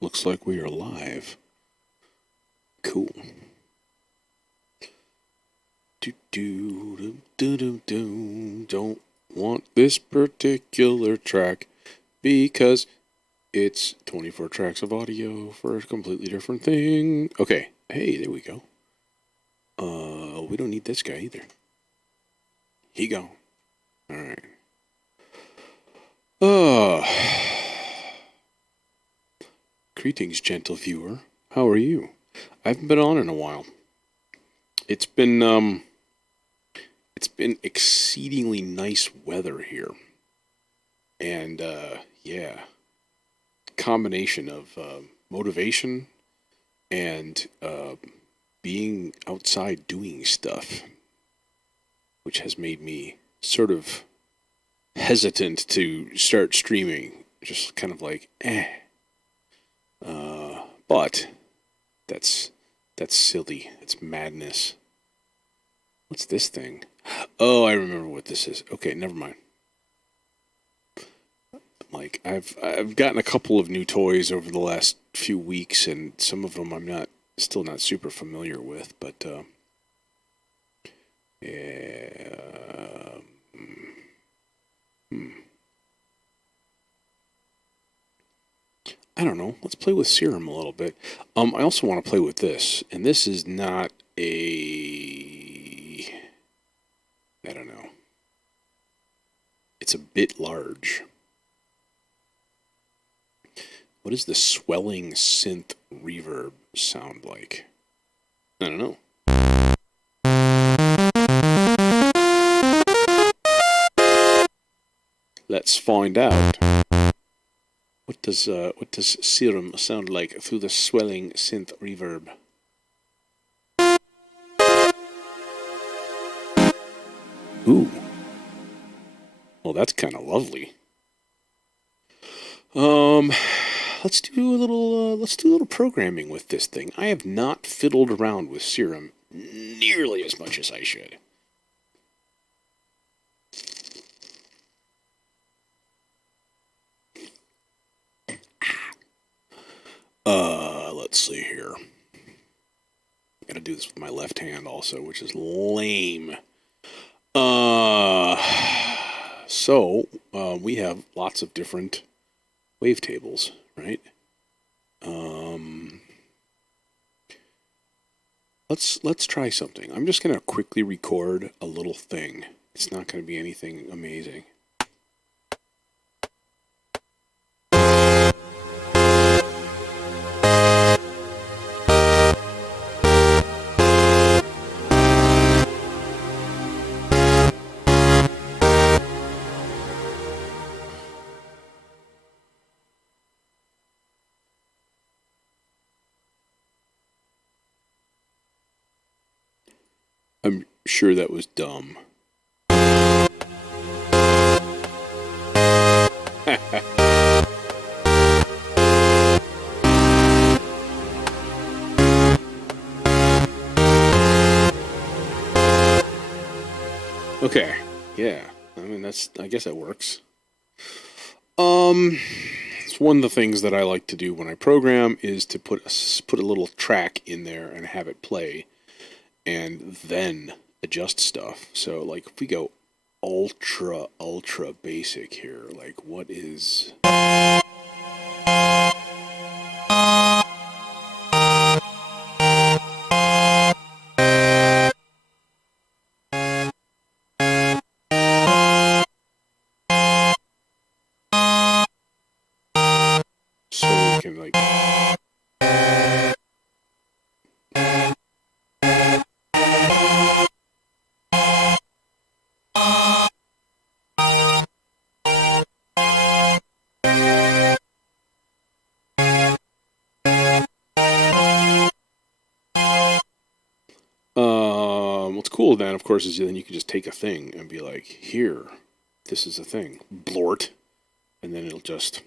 Looks like we are live. Cool. Don't want this particular track because it's 24 tracks of audio for a completely different thing. Okay. Hey, there we go. We don't need this guy either. He go. Alright. Greetings, gentle viewer. How are you? I haven't been on in a while. It's been exceedingly nice weather here. And, yeah. Combination of motivation and being outside doing stuff, which has made me sort of hesitant to start streaming. Just kind of like, but that's silly. It's madness. What's this thing? Oh, I remember what this is. Okay, never mind. Like I've gotten a couple of new toys over the last few weeks, and some of them I'm still not super familiar with, but yeah. I don't know. Let's play with Serum a little bit. I also want to play with this, and this is not a. I don't know. It's a bit large. What does the swelling synth reverb sound like? I don't know. Let's find out. What does Serum sound like through the swelling synth reverb? Ooh. Well, that's kind of lovely. Let's do a little programming with this thing. I have not fiddled around with Serum nearly as much as I should. Let's see here. Gotta do this with my left hand also, which is lame. We have lots of different wavetables, right? Let's try something. I'm just gonna quickly record a little thing. It's not gonna be anything amazing. I'm sure that was dumb. Okay, yeah. I mean, I guess that works. It's one of the things that I like to do when I program is to put a little track in there and have it play, and then adjust stuff. So, like, if we go ultra basic here, like, what is... So we can, like... What's cool then, of course, is then you can just take a thing and be like, here, this is a thing. Blort. And then it'll just...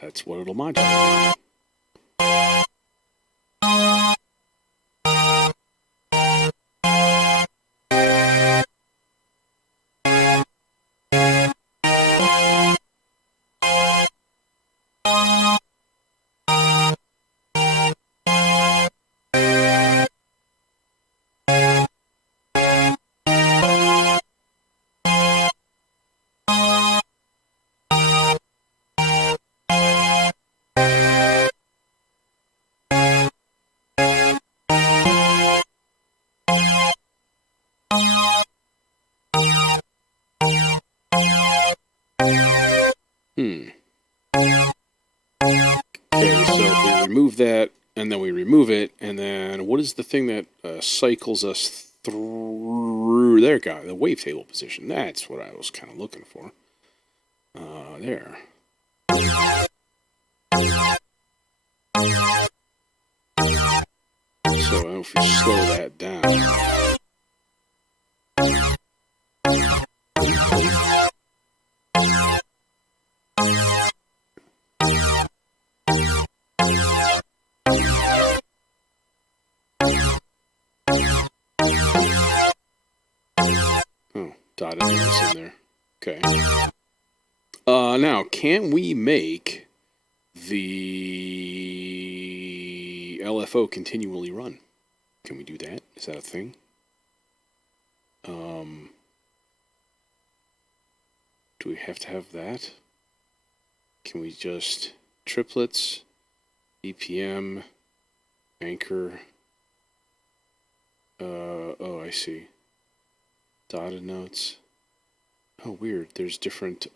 That's what it'll modulate. remove that, and then we remove it, and then what is the thing that cycles us through? There, guy, the wavetable position. That's what I was kind of looking for. There. So if we slow that down. Oh, dotted notes in there. Okay. Now, can we make the LFO continually run? Can we do that? Is that a thing? Do we have to have that? Can we just triplets, BPM, anchor? Oh, I see. Dotted notes. Oh, weird. There's different,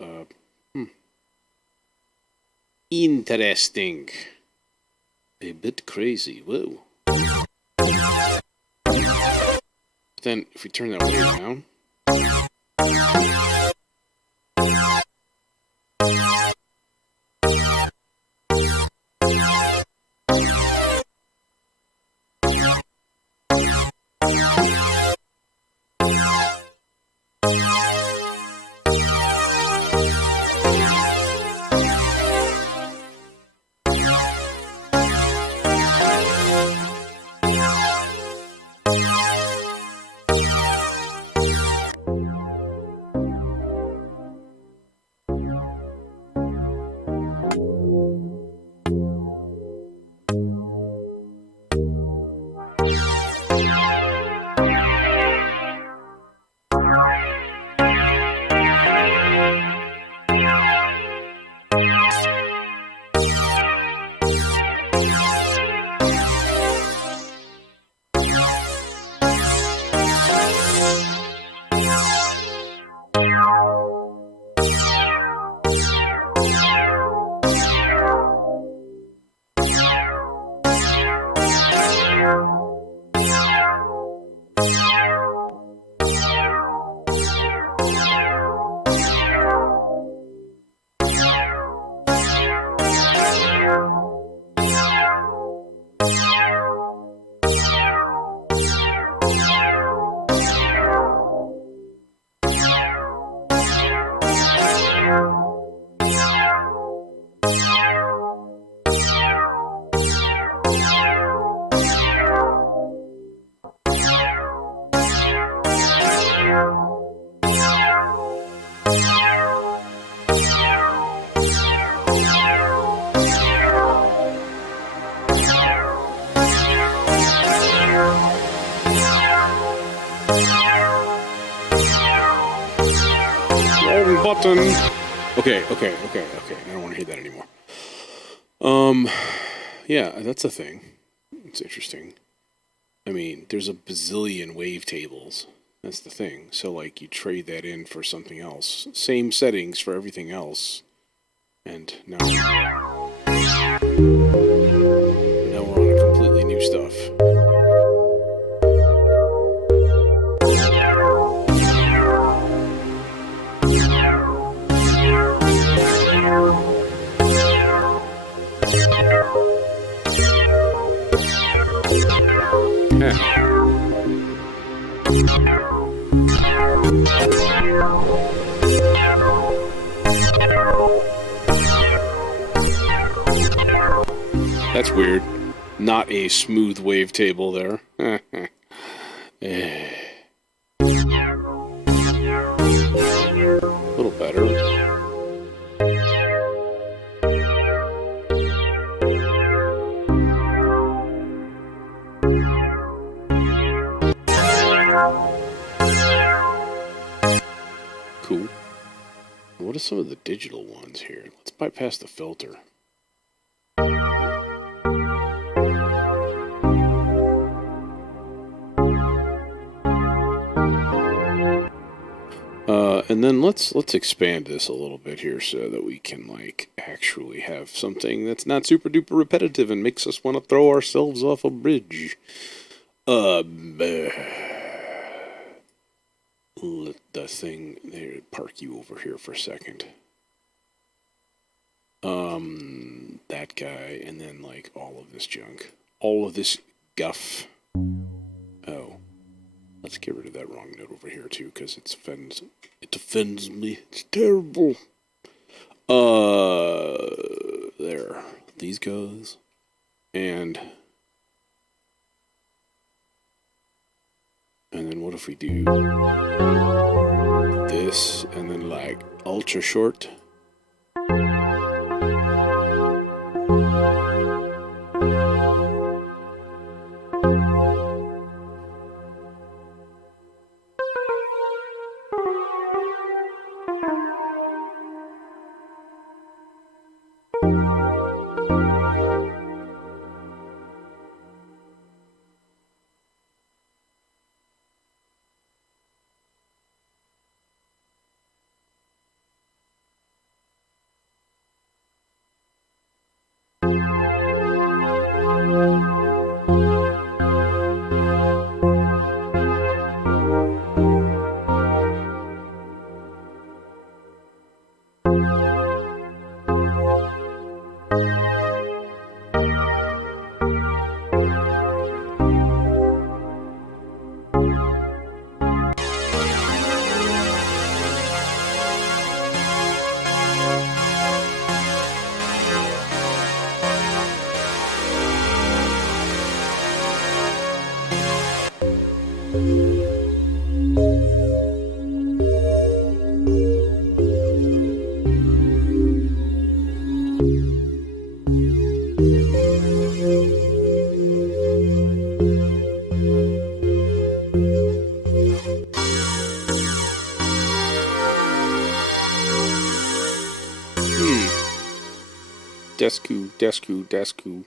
Interesting. A bit crazy. Whoa. Then, if we turn that way down. Button. Okay. I don't want to hear that anymore. Yeah, that's a thing. It's interesting. I mean, there's a bazillion wavetables. That's the thing. So, like, you trade that in for something else. Same settings for everything else. And now we're on a completely new stuff. That's weird. Not a smooth wavetable there. A little better. Cool. What are some of the digital ones here? Let's bypass the filter. And then let's expand this a little bit here so that we can like actually have something that's not super duper repetitive and makes us want to throw ourselves off a bridge. Let the thing there park you over here for a second. That guy, and then like all of this junk, all of this guff. Oh, let's get rid of that wrong note over here too, because it offends me. It's terrible. There, these guys, and then what if we do this, and then like ultra short. Desku.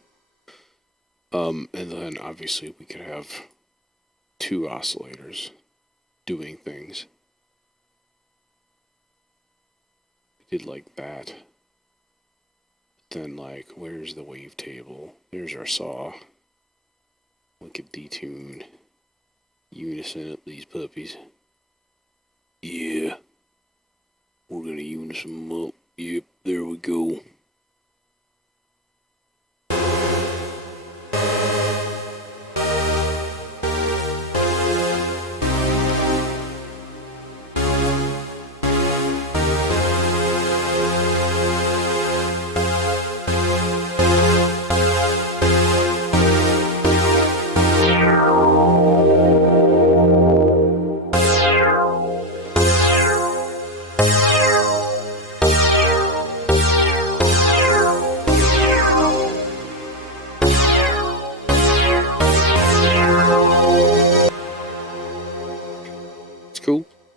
And then obviously we could have two oscillators doing things. We did like that. Then like, where's the wavetable? There's our saw. We could detune unison up these puppies. Yeah. We're gonna unison them up. Yep, there we go.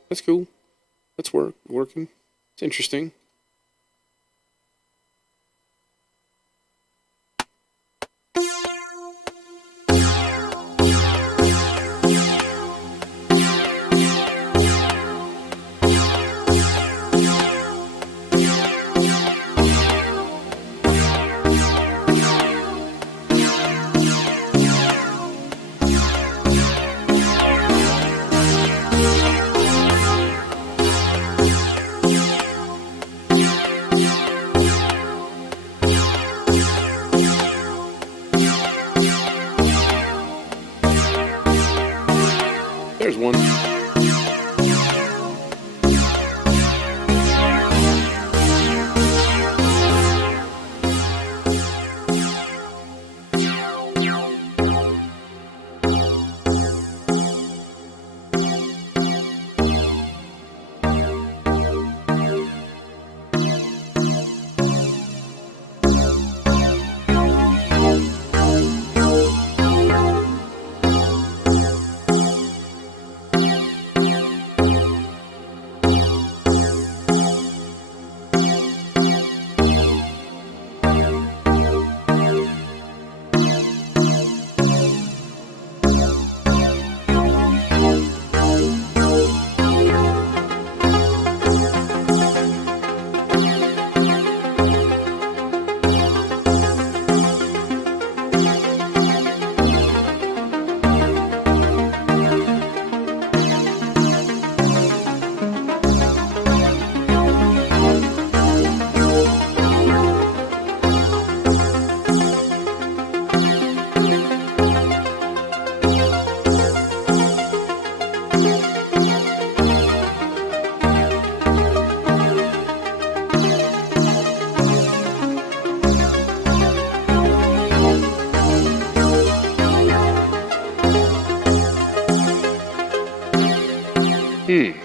That's cool. That's working. It's interesting. There's one.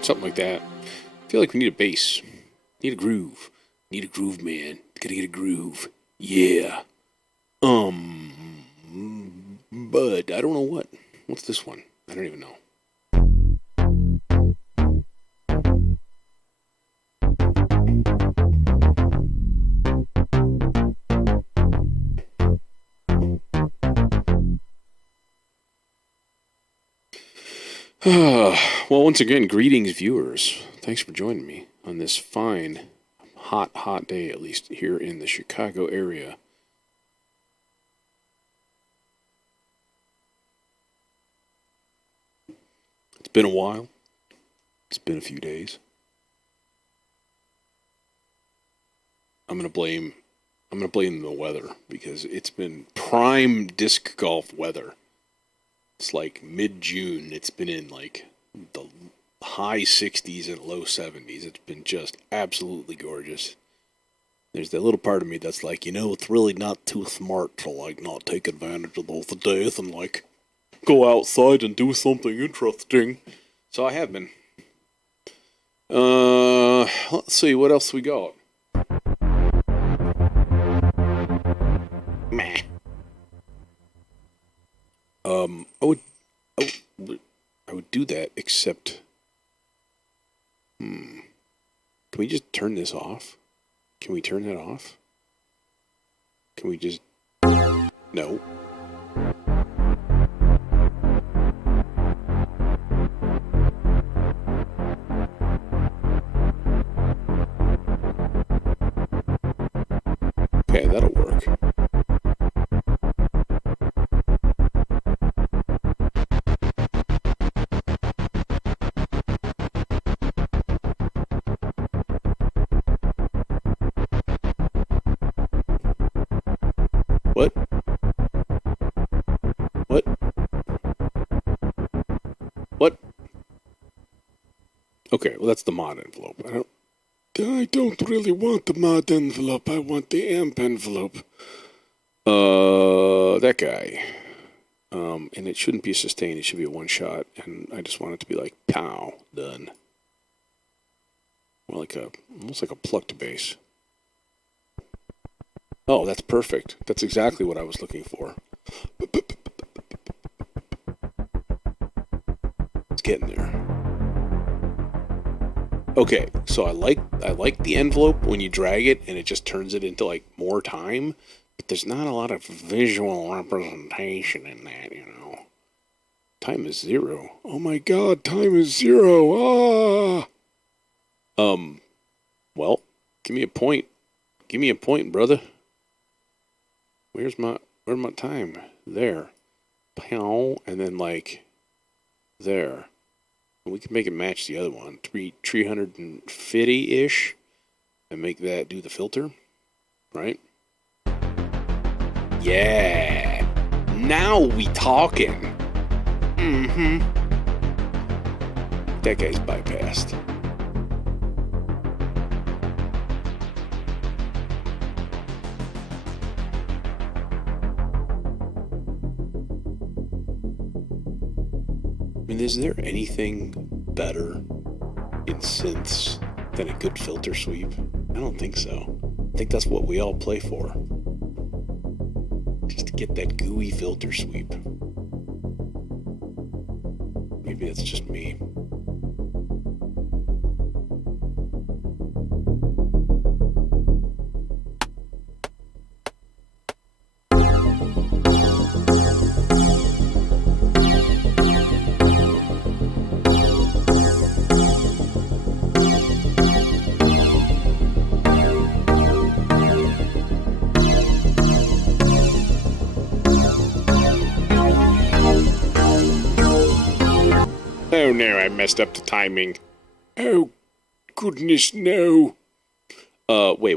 Something like that. I feel like we need a bass. Need a groove. Need a groove, man. Gotta get a groove. Yeah. But I don't know what. What's this one? I don't even know. Well, once again, greetings, viewers. Thanks for joining me on this fine, hot day, at least here in the Chicago area. It's been a while. It's been a few days. I'm gonna blame the weather because it's been prime disc golf weather. It's like mid-June. It's been in like the high 60s and low 70s. It's been just absolutely gorgeous. There's that little part of me that's like, it's really not too smart to like not take advantage of those days and like go outside and do something interesting. So I have been. Let's see what else we got. Meh. I would do that, except, can we just turn this off? Can we turn that off? Can we just, no. Okay, that'll work. What? What? What? Okay, well that's the mod envelope. I don't really want the mod envelope. I want the amp envelope. That guy. And it shouldn't be a sustain. It should be a one shot. And I just want it to be like pow, done. More like almost like a plucked bass. Oh, that's perfect. That's exactly what I was looking for. It's getting there. Okay, so I like the envelope when you drag it and it just turns it into like more time, but there's not a lot of visual representation in that, Time is 0. Oh my god, time is 0. Well, give me a point. Give me a point, brother. Where's my time? There. Pow, and then like there. We can make it match the other one. 350-ish. And make that do the filter. Right? Yeah. Now we talking. That guy's bypassed. I mean, is there anything better in synths than a good filter sweep? I don't think so. I think that's what we all play for. Just to get that gooey filter sweep. Maybe that's just me. Oh no, I messed up the timing. Oh, goodness, no. Wait.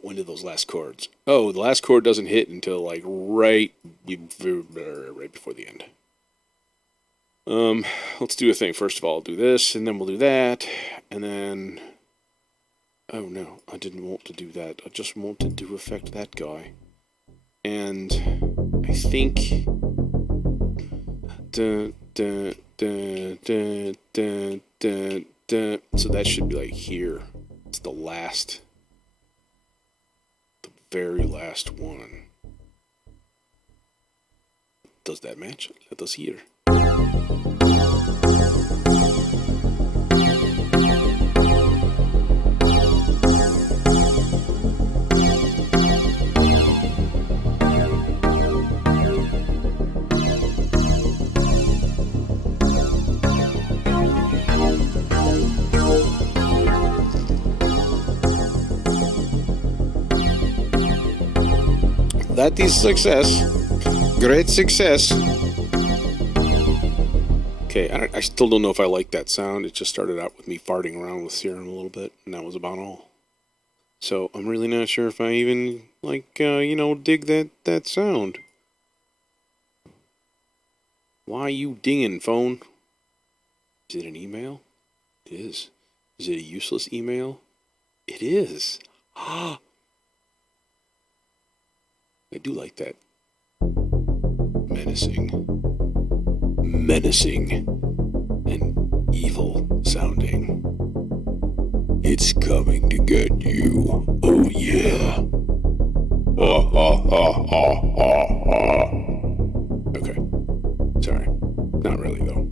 When did those last chords? Oh, the last chord doesn't hit until like right before the end. Let's do a thing. First of all, I'll do this, and then we'll do that, and then... Oh no, I didn't want to do that. I just wanted to affect that guy. And I think... dun, dun, dun, dun, dun. So that should be like here. It's the very last one. Does that match? Let us hear. That is success. Great success. Okay, I still don't know if I like that sound. It just started out with me farting around with serum a little bit, and that was about all. So I'm really not sure if I even, like, dig that sound. Why you dinging, phone? Is it an email? It is. Is it a useless email? It is. Ah. I do like that. Menacing, and evil sounding. It's coming to get you. Oh yeah. Okay. Sorry. Not really though.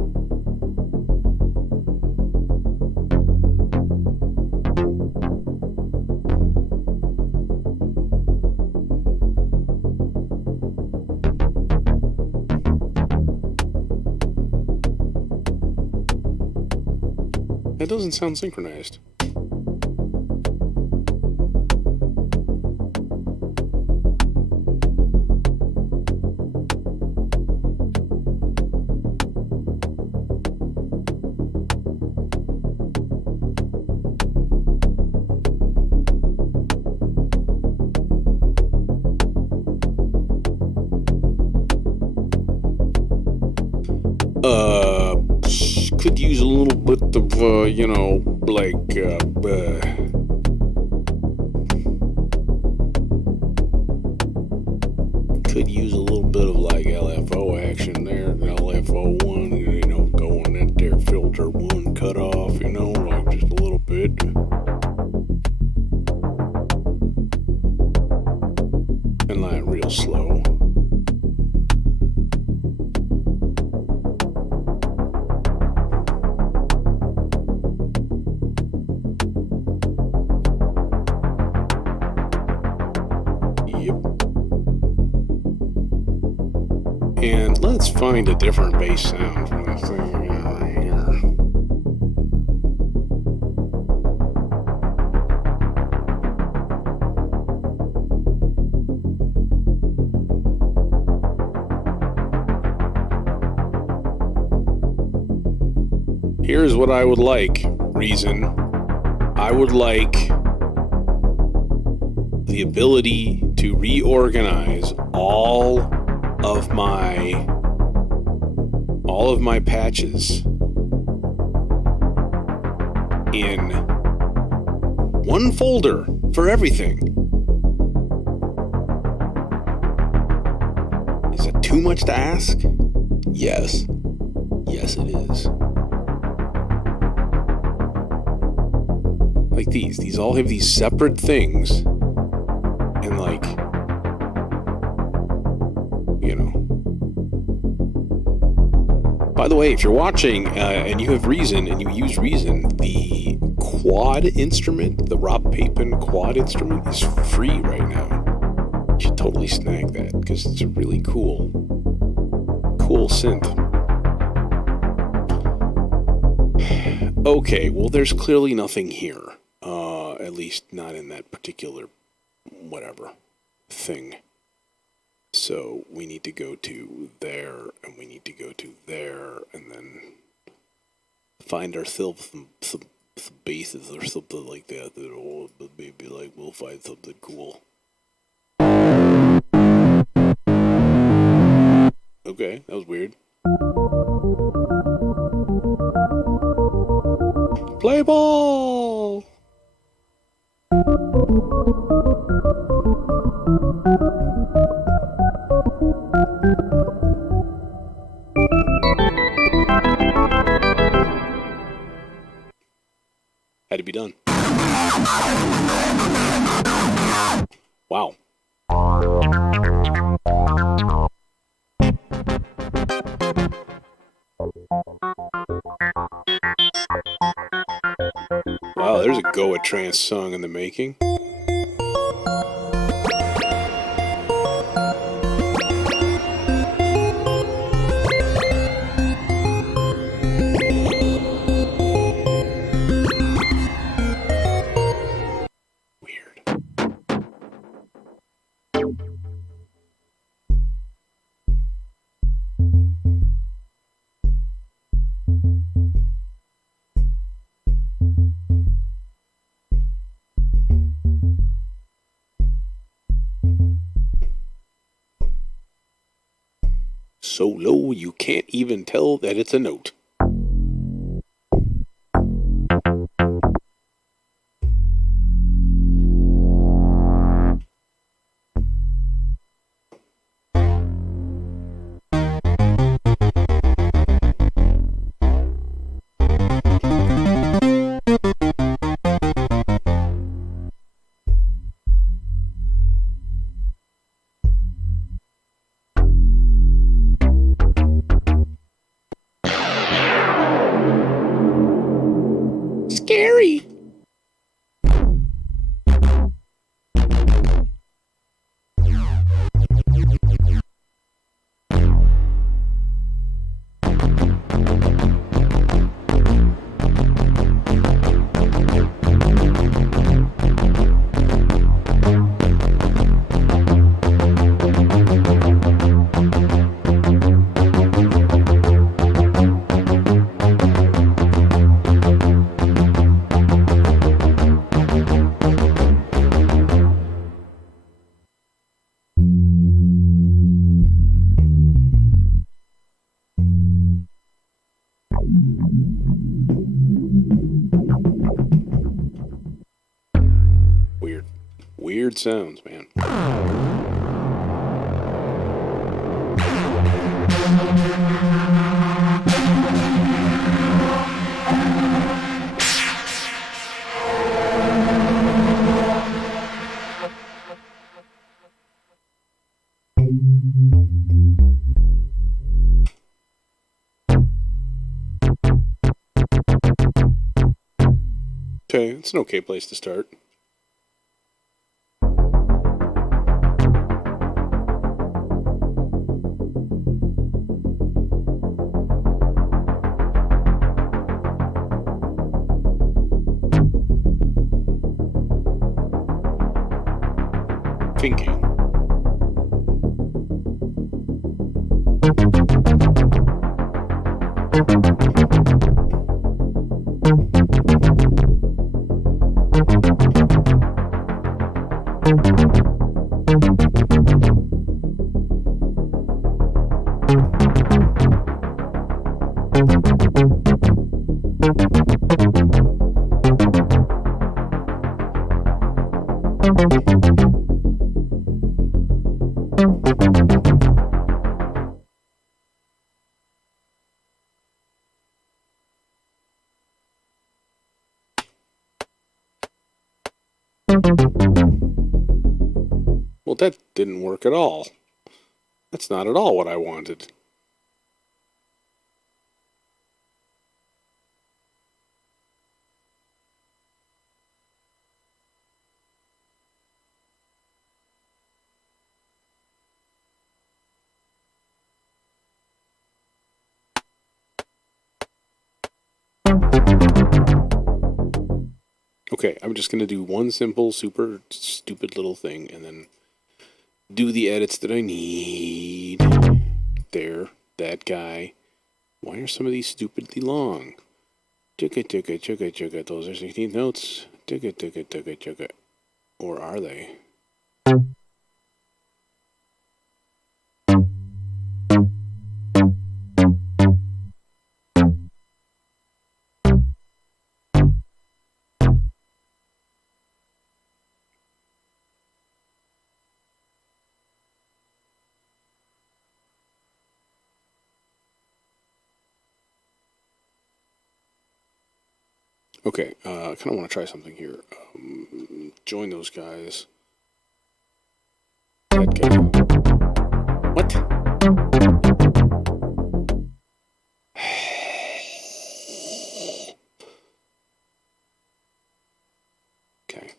That doesn't sound synchronized. Could use a little bit of, could use a little bit of, like, LFO action there, LFO 1, going at their filter 1 cutoff, like just a little bit. And, like, real slow. And let's find a different bass sound from this thing we got right here. Here's what I would like, Reason. I would like the ability to reorganize all of my patches in one folder for everything. Is it too much to ask? Yes. Yes, it is. Like these all have these separate things, and like, By the way, if you're watching and you have Reason and you use Reason, the quad instrument, the Rob Papin quad instrument, is free right now. You should totally snag that because it's a really cool synth. Okay, well, there's clearly nothing here. At least not in that particular whatever thing. So we need to go to there, and we need to go to there, and then find ourselves some bases or something like that. That'll maybe like we'll find something cool. Okay, that was weird. Play ball! Had to be done. Wow. Wow, there's a Goa trance song in the making. So low you can't even tell that it's a note. Scary. Weird sounds, man. Okay, it's an okay place to start. Thinking. Well, that didn't work at all. That's not at all what I wanted. Okay, I'm just going to do one simple, super stupid little thing and then do the edits that I need. There, that guy. Why are some of these stupidly long? Chugga chugga chugga chugga. Those are 16th notes. Chugga chugga chugga chugga. Or are they? Okay, I kind of want to try something here. Join those guys. That guy. What? Okay.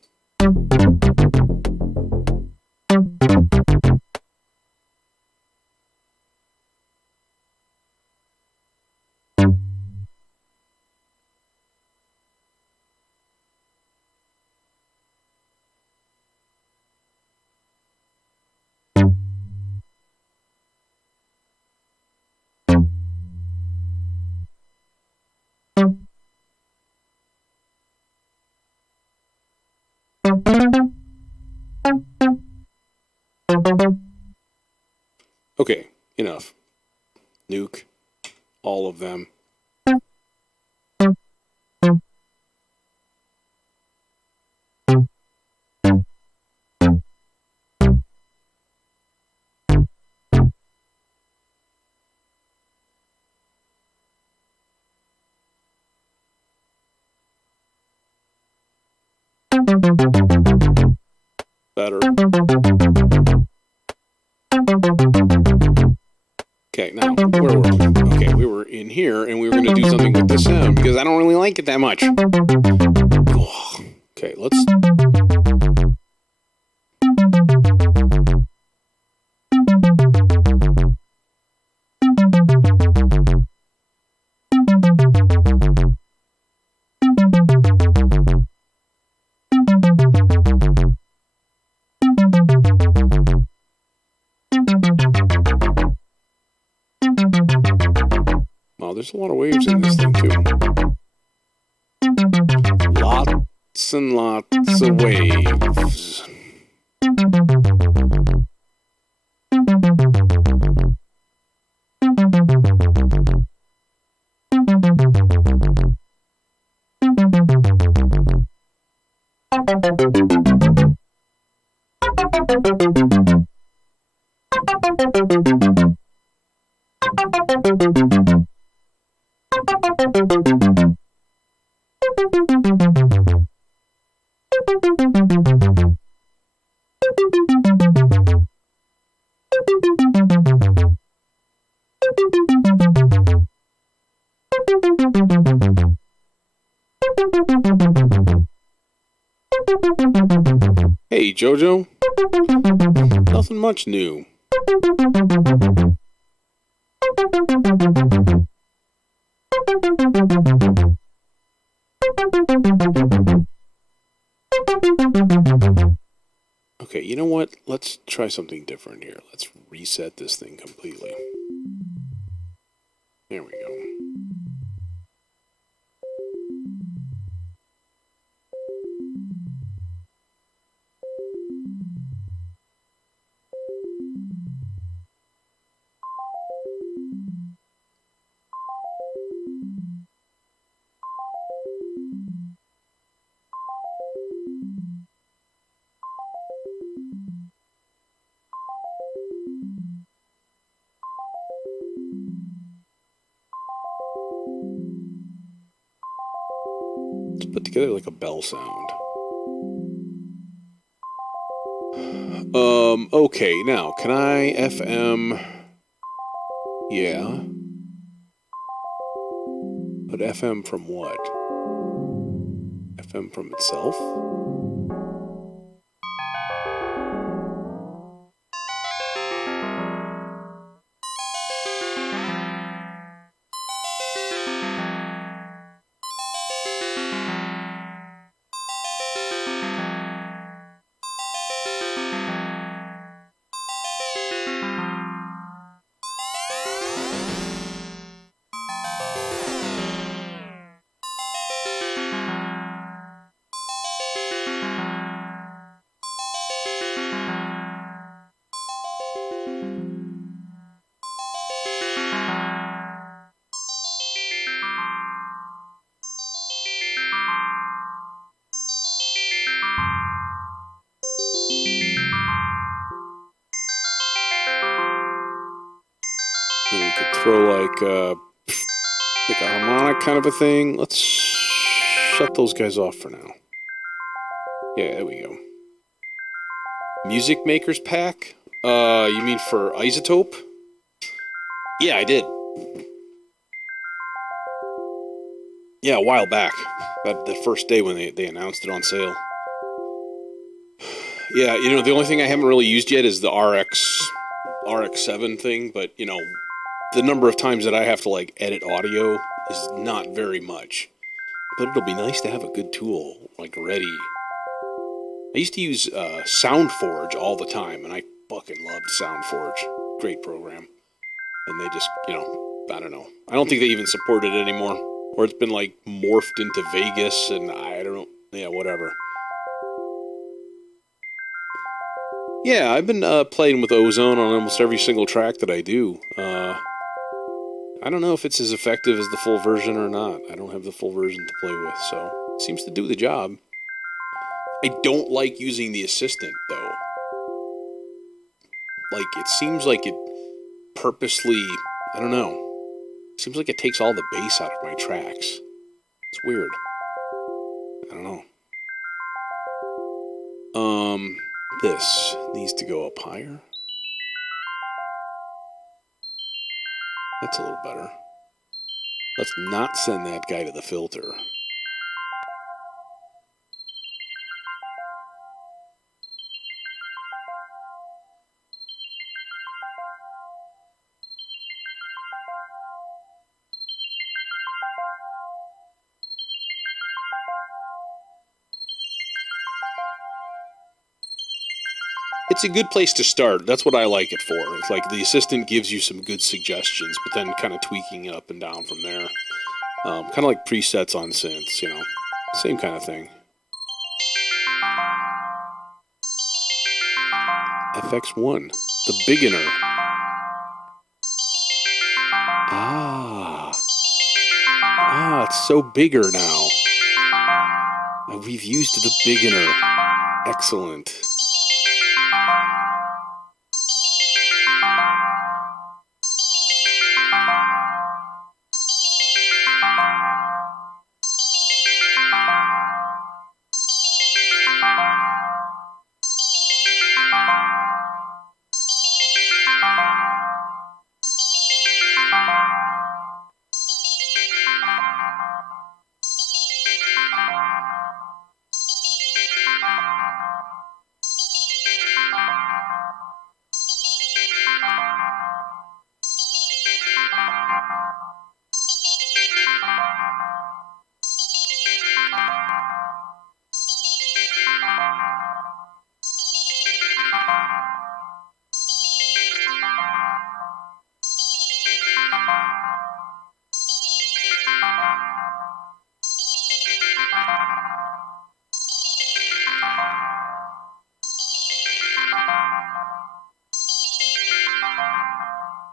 Okay, enough. Nuke all of them. Better. Okay, now, where were we? Okay, we were in here, and we were going to do something with this sound, because I don't really like it that much. Okay, let's... Wow, there's a lot of waves in this thing, too. Lots and lots of waves. Hey, Jojo. Nothing much new. Okay, you know what? Let's try something different here. Let's reset this thing completely. There we go. Let's put together like a bell sound. Okay, now, can I FM? Yeah. But FM from what? FM from itself? Throw like a harmonic kind of a thing. Let's shut those guys off for now. Yeah, there we go. Music Makers Pack? You mean for Isotope? Yeah, I did. Yeah, a while back. That first day when they announced it on sale. Yeah, you know, the only thing I haven't really used yet is the RX7 thing, but, you know, the number of times that I have to, like, edit audio is not very much. But it'll be nice to have a good tool, like, ready. I used to use SoundForge all the time, and I fucking loved SoundForge. Great program. And they just, you know, I don't know. I don't think they even support it anymore. Or it's been, like, morphed into Vegas, and I don't know. Yeah, whatever. Yeah, I've been playing with Ozone on almost every single track that I do. I don't know if it's as effective as the full version or not. I don't have the full version to play with, so it seems to do the job. I don't like using the assistant, though. Like, it seems like it purposely, I don't know. It seems like it takes all the bass out of my tracks. It's weird. I don't know. This needs to go up higher. That's a little better. Let's not send that guy to the filter. It's a good place to start. That's what I like it for. It's like the assistant gives you some good suggestions, but then kind of tweaking it up and down from there. Kind of like presets on synths, you know. Same kind of thing. FX1, the beginner. It's so bigger now. We've used the beginner. Excellent.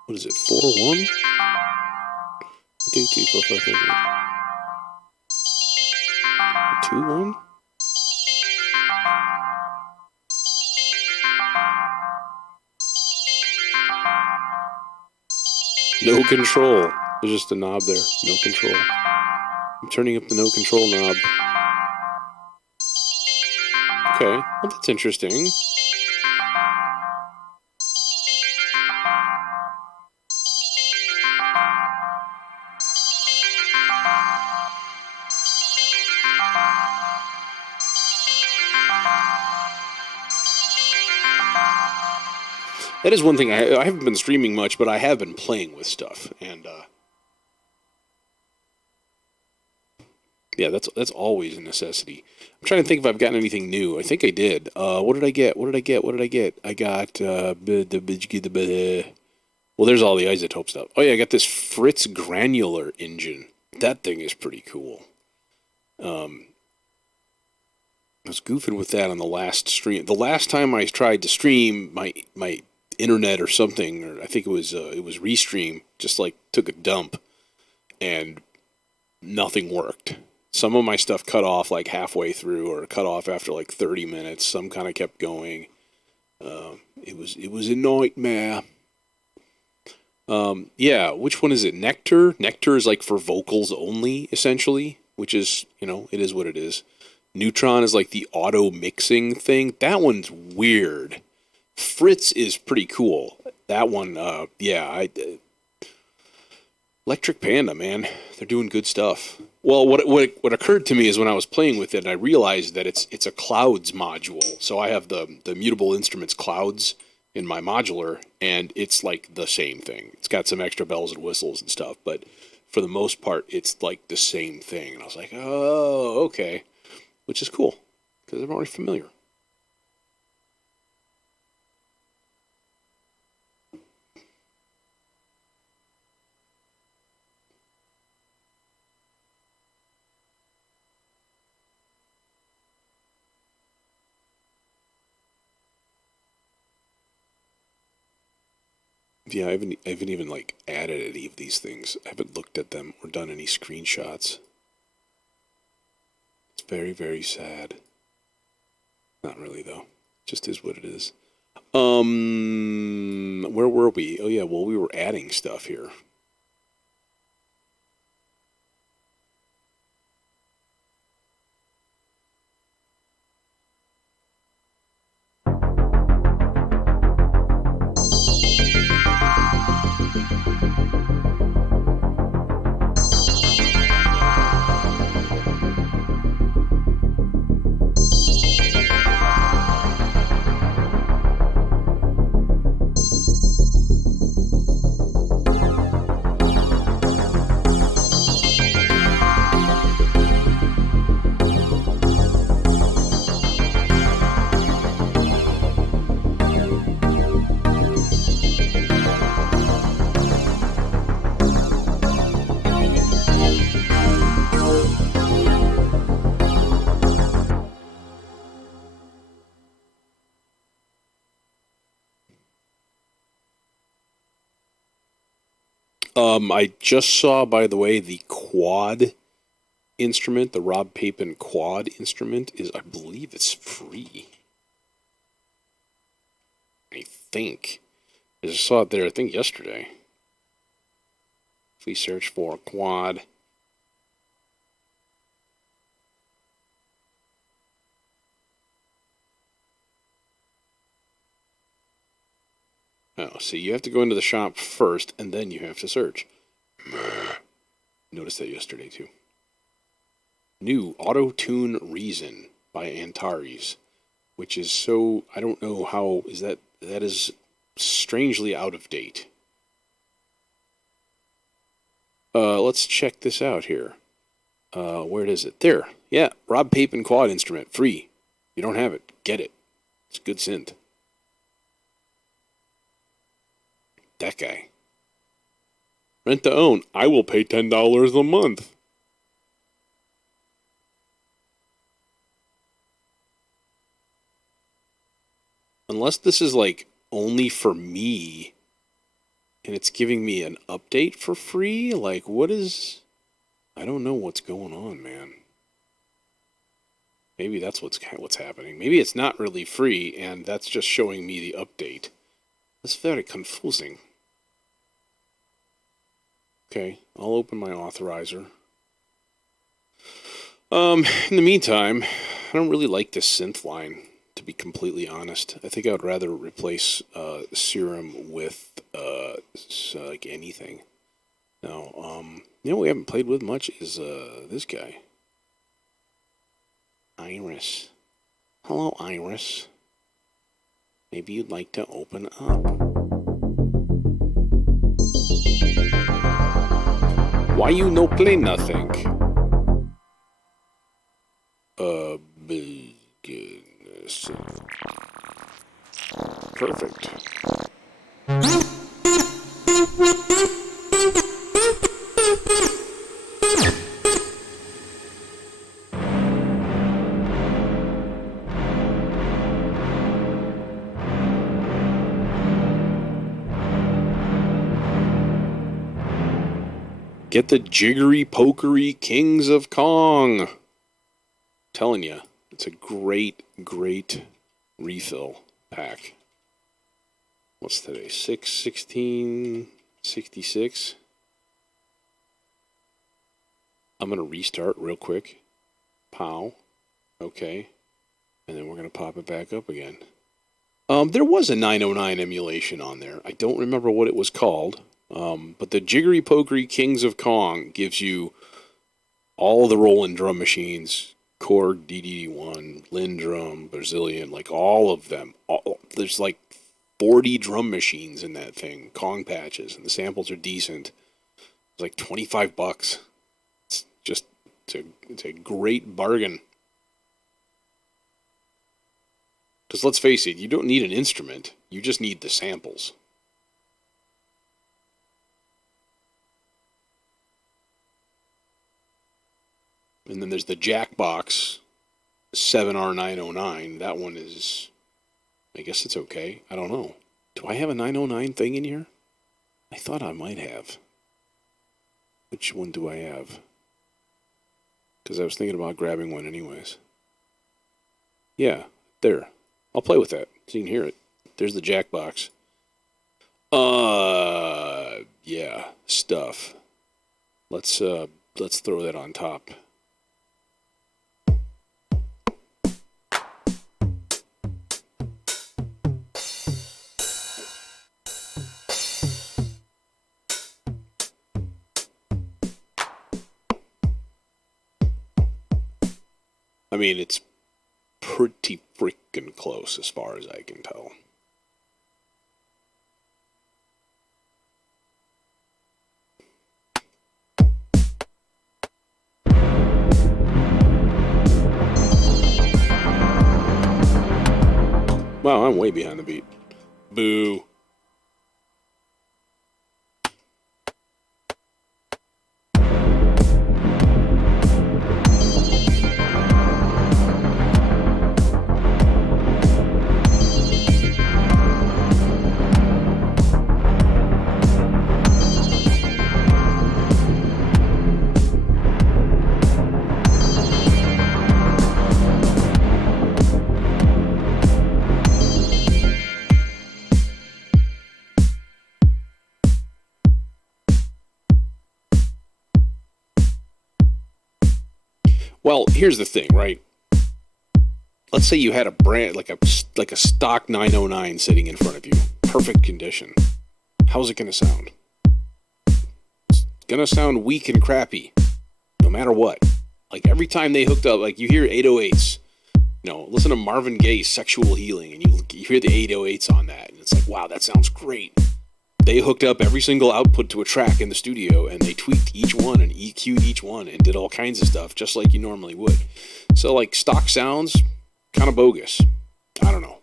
What is it, 4-1? 2, 3, 4, 5, 6, 2-1? No control. There's just a knob there. No control. I'm turning up the no control knob. Okay, well that's interesting. That is one thing. I haven't been streaming much, but I have been playing with stuff, and yeah, that's always a necessity. I'm trying to think if I've gotten anything new. I think I did. What did I get? I got well, there's all the isotope stuff. Oh yeah, I got this Fritz granular engine. That thing is pretty cool. I was goofing with that on the last stream. The last time I tried to stream, my internet or something, or I think it was Restream, just like took a dump, and nothing worked. Some of my stuff cut off like halfway through, or cut off after like 30 minutes. Some kind of kept going. It was a nightmare. Yeah, which one is it? Nectar? Nectar is like for vocals only, essentially. which is, you know, it is what it is. Neutron is like the auto mixing thing. That one's weird. Fritz is pretty cool. That one, Electric Panda, man, they're doing good stuff. Well, what occurred to me is when I was playing with it, and I realized that it's a clouds module. So I have the mutable instruments clouds in my modular, and it's like the same thing. It's got some extra bells and whistles and stuff, but for the most part, it's like the same thing. And I was like, oh, okay, which is cool because I'm already familiar. Yeah, I haven't even like added any of these things. I haven't looked at them or done any screenshots. It's very, very sad. Not really though. Just is what it is. Where were we? Oh yeah, well we were adding stuff here. I just saw, by the way, the quad instrument, the Rob Papin quad instrument is, I believe it's free. I think. I just saw it there, I think yesterday. If we search for quad. Oh, see, you have to go into the shop first, and then you have to search. Noticed that yesterday, too. New Auto-Tune Reason by Antares, which is so, I don't know how, that is strangely out of date. Let's check this out here. Where is it? There. Yeah, Rob Papin quad instrument, free. If you don't have it, get it. It's good synth. That guy. Rent to own. I will pay $10 a month. Unless this is like only for me and it's giving me an update for free, like what is... I don't know what's going on, man. Maybe that's what's happening. Maybe it's not really free and that's just showing me the update. That's very confusing. Okay, I'll open my authorizer. In the meantime, I don't really like this synth line, to be completely honest. I think I would rather replace Serum with like anything. Now, you know what we haven't played with much is this guy. Iris. Hello, Iris. Maybe you'd like to open up. Why you no play nothing? Goodness. Perfect. Get the jiggery pokery Kings of Kong. I'm telling you, it's a great, great refill pack. What's today? 6/16/66. I'm going to restart real quick. Pow. Okay. And then we're going to pop it back up again. There was a 909 emulation on there. I don't remember what it was called. But the Jiggery Pokery Kings of Kong gives you all the Roland drum machines, Korg, DDD1, Lindrum, Brazilian, like all of them. There's like 40 drum machines in that thing, Kong patches, and the samples are decent. It's like $25. It's a great bargain. Because let's face it, you don't need an instrument. You just need the samples. And then there's the Jackbox 7R909. That one is, I guess it's okay. I don't know. Do I have a 909 thing in here? I thought I might have. Which one do I have? Because I was thinking about grabbing one anyways. Yeah, there. I'll play with that so you can hear it. There's the Jackbox. Yeah, stuff. Let's throw that on top. I mean, it's pretty freaking close as far as I can tell. Wow, I'm way behind the beat. Boo. Well, here's the thing, right? Let's say you had a brand like a stock 909 sitting in front of you, perfect condition. How's it going to sound? It's going to sound weak and crappy, no matter what. Like every time they hooked up, like you hear 808s. You know, listen to Marvin Gaye's "Sexual Healing," and you hear the 808s on that, and it's like, wow, that sounds great. They hooked up every single output to a track in the studio, and they tweaked each one and EQ'd each one and did all kinds of stuff, just like you normally would. So, like, stock sounds, kind of bogus. I don't know.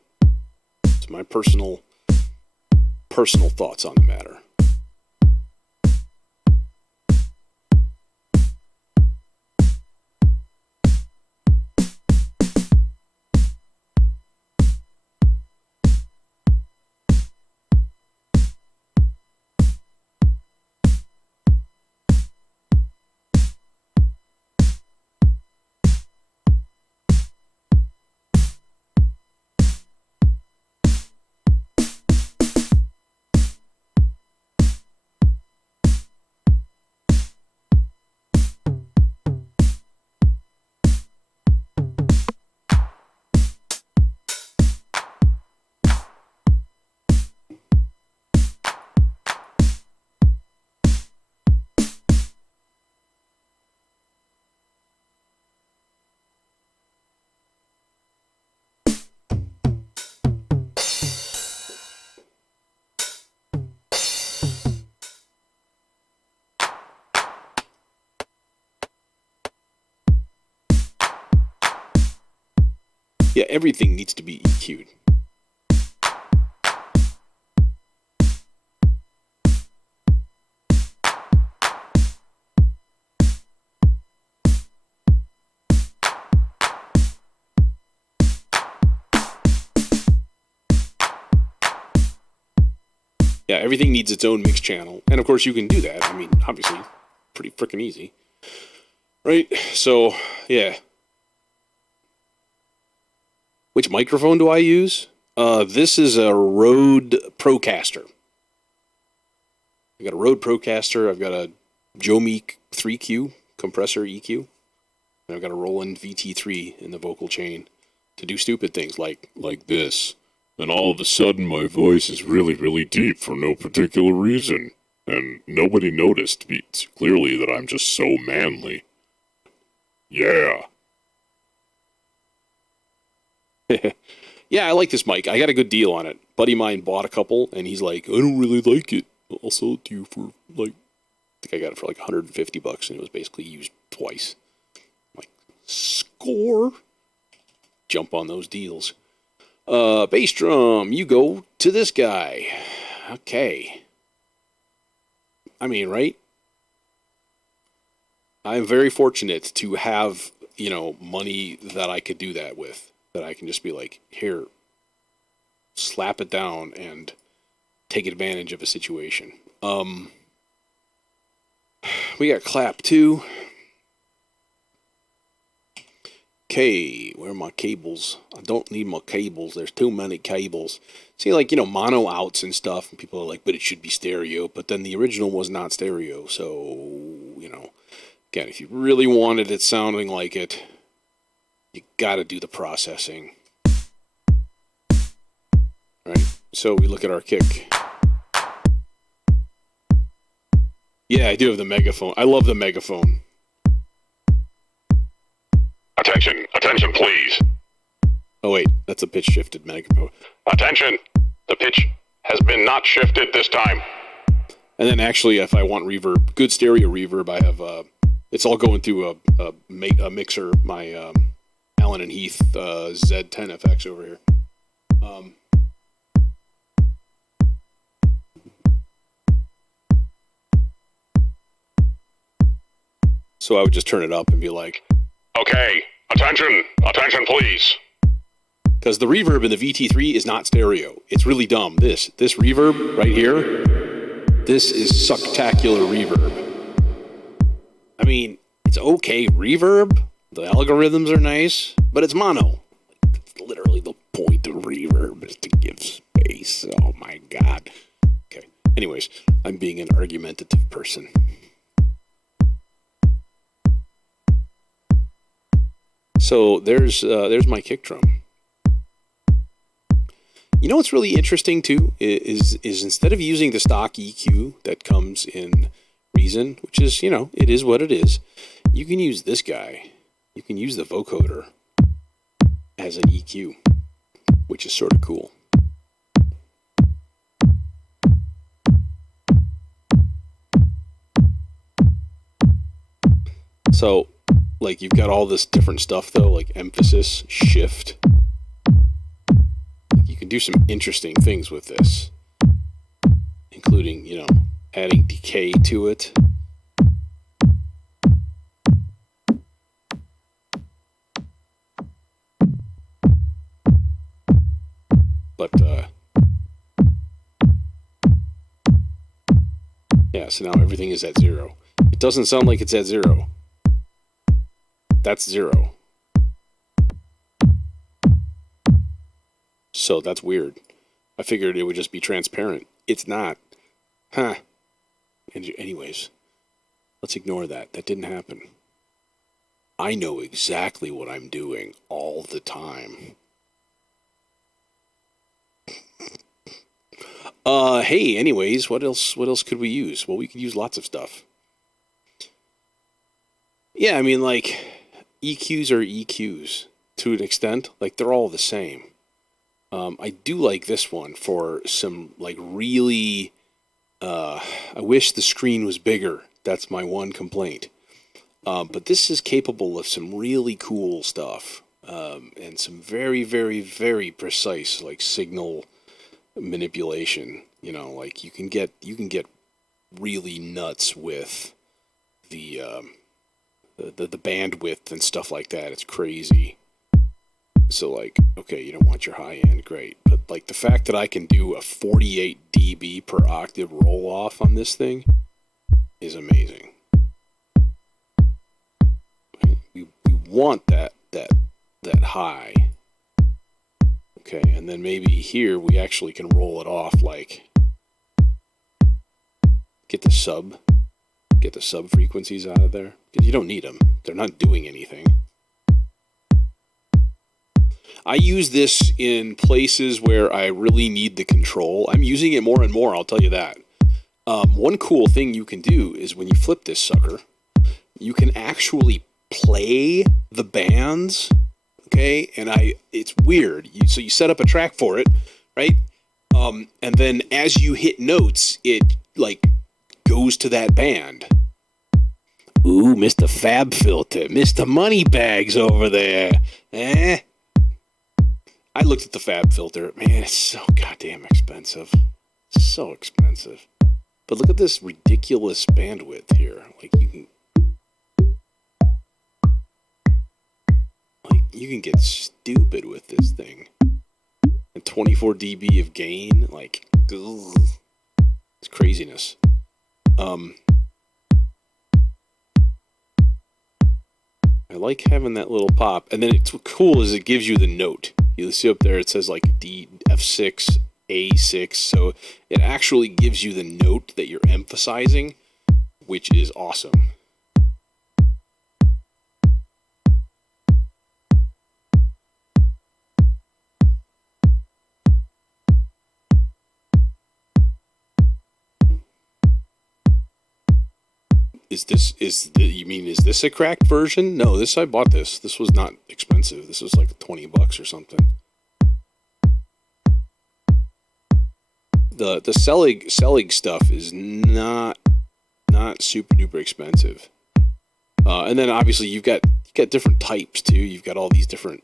It's my personal thoughts on the matter. Yeah, everything needs to be EQ'd. Yeah, everything needs its own mix channel. And of course you can do that. I mean, obviously, pretty freaking easy. Right? So, yeah. Which microphone do I use? This is a Rode Procaster. I got a Rode Procaster. I've got a Jomeek 3Q compressor EQ. And I've got a Roland VT3 in the vocal chain to do stupid things like this. And all of a sudden my voice is really, really deep for no particular reason. And nobody noticed clearly that I'm just so manly. Yeah. Yeah, I like this mic. I got a good deal on it. Buddy of mine bought a couple, and he's like, I don't really like it. I'll sell it to you for, like, I think I got it for like $150, and it was basically used twice. I'm like, score. Jump on those deals. Bass drum, you go to this guy. Okay. I mean, right? I'm very fortunate to have, money that I could do that with. That I can just be like, here, slap it down and take advantage of a situation. We got clap 2. Okay, where are my cables? I don't need my cables. There's too many cables. See, like, mono outs and stuff, and people are like, but it should be stereo. But then the original was not stereo, so, again, if you really wanted it sounding like it, you gotta do the processing. Right? So we look at our kick. Yeah, I do have the megaphone. I love the megaphone. Attention, please. Oh wait, that's a pitch shifted megaphone. Attention! The pitch has been not shifted this time. And then actually, if I want reverb, good stereo reverb, I have, it's all going through a mixer, my Allen and Heath Z10FX over here. So I would just turn it up and be like, okay, attention please. Because the reverb in the VT3 is not stereo. It's really dumb. This reverb right here, this is sucktacular reverb. I mean, it's okay reverb. The algorithms are nice, but it's mono. It's literally the point of reverb is to give space. Oh my God. Okay. Anyways, I'm being an argumentative person. So there's my kick drum. You know what's really interesting too is instead of using the stock EQ that comes in Reason, which is, it is what it is, you can use this guy. You can use the vocoder as an EQ, which is sort of cool. So, like, you've got all this different stuff though, like emphasis, shift. You can do some interesting things with this, including, adding decay to it. But, yeah, so now everything is at 0. It doesn't sound like it's at 0. That's 0. So that's weird. I figured it would just be transparent. It's not. Huh. Anyways, let's ignore that. That didn't happen. I know exactly what I'm doing all the time. Hey, anyways, what else could we use? Well, we could use lots of stuff. Yeah, I mean, like, EQs are EQs to an extent. Like, they're all the same. I do like this one for some, like, really, I wish the screen was bigger. That's my one complaint. But this is capable of some really cool stuff. And some very, very, very precise, like, signal manipulation. Like, you can get really nuts with the bandwidth and stuff like that. It's crazy. So, like, okay, you don't want your high end, great. But, like, the fact that I can do a 48 dB per octave roll off on this thing is amazing. We want that high. Okay, and then maybe here we actually can roll it off, like, get the Get the sub-frequencies out of there. Because you don't need them. They're not doing anything. I use this in places where I really need the control. I'm using it more and more, I'll tell you that. One cool thing you can do is when you flip this sucker, you can actually play the bands, okay? And it's weird. So you set up a track for it, right? And then as you hit notes, it like goes to that band. Ooh, Mr. Fabfilter, Mr. Moneybags over there. Eh? I looked at the Fabfilter. Man, it's so goddamn expensive. So expensive. But look at this ridiculous bandwidth here. You can get stupid with this thing. And 24 dB of gain, ugh. It's craziness. I like having that little pop. And then it's cool is it gives you the note. You see up there it says D, F6, A6. So it actually gives you the note that you're emphasizing, which is awesome. Is this a cracked version? No, I bought this. This was not expensive. This was like $20 or something. The Selig stuff is not super duper expensive. And then obviously you've got different types too. You've got all these different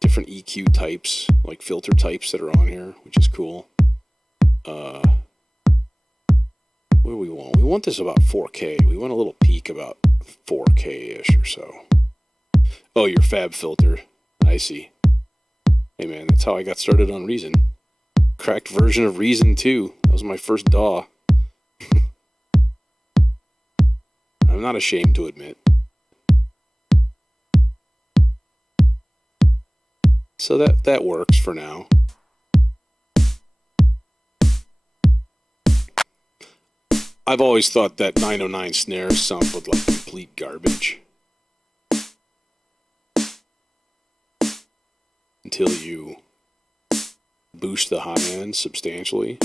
different EQ types, like filter types that are on here, which is cool. What do we want? We want this about 4K. We want a little peak about 4K-ish or so. Oh, your Fabfilter. I see. Hey man, that's how I got started on Reason. Cracked version of Reason 2. That was my first DAW. I'm not ashamed to admit. So that works for now. I've always thought that 909 Snare sounded like complete garbage. Until you boost the high end substantially.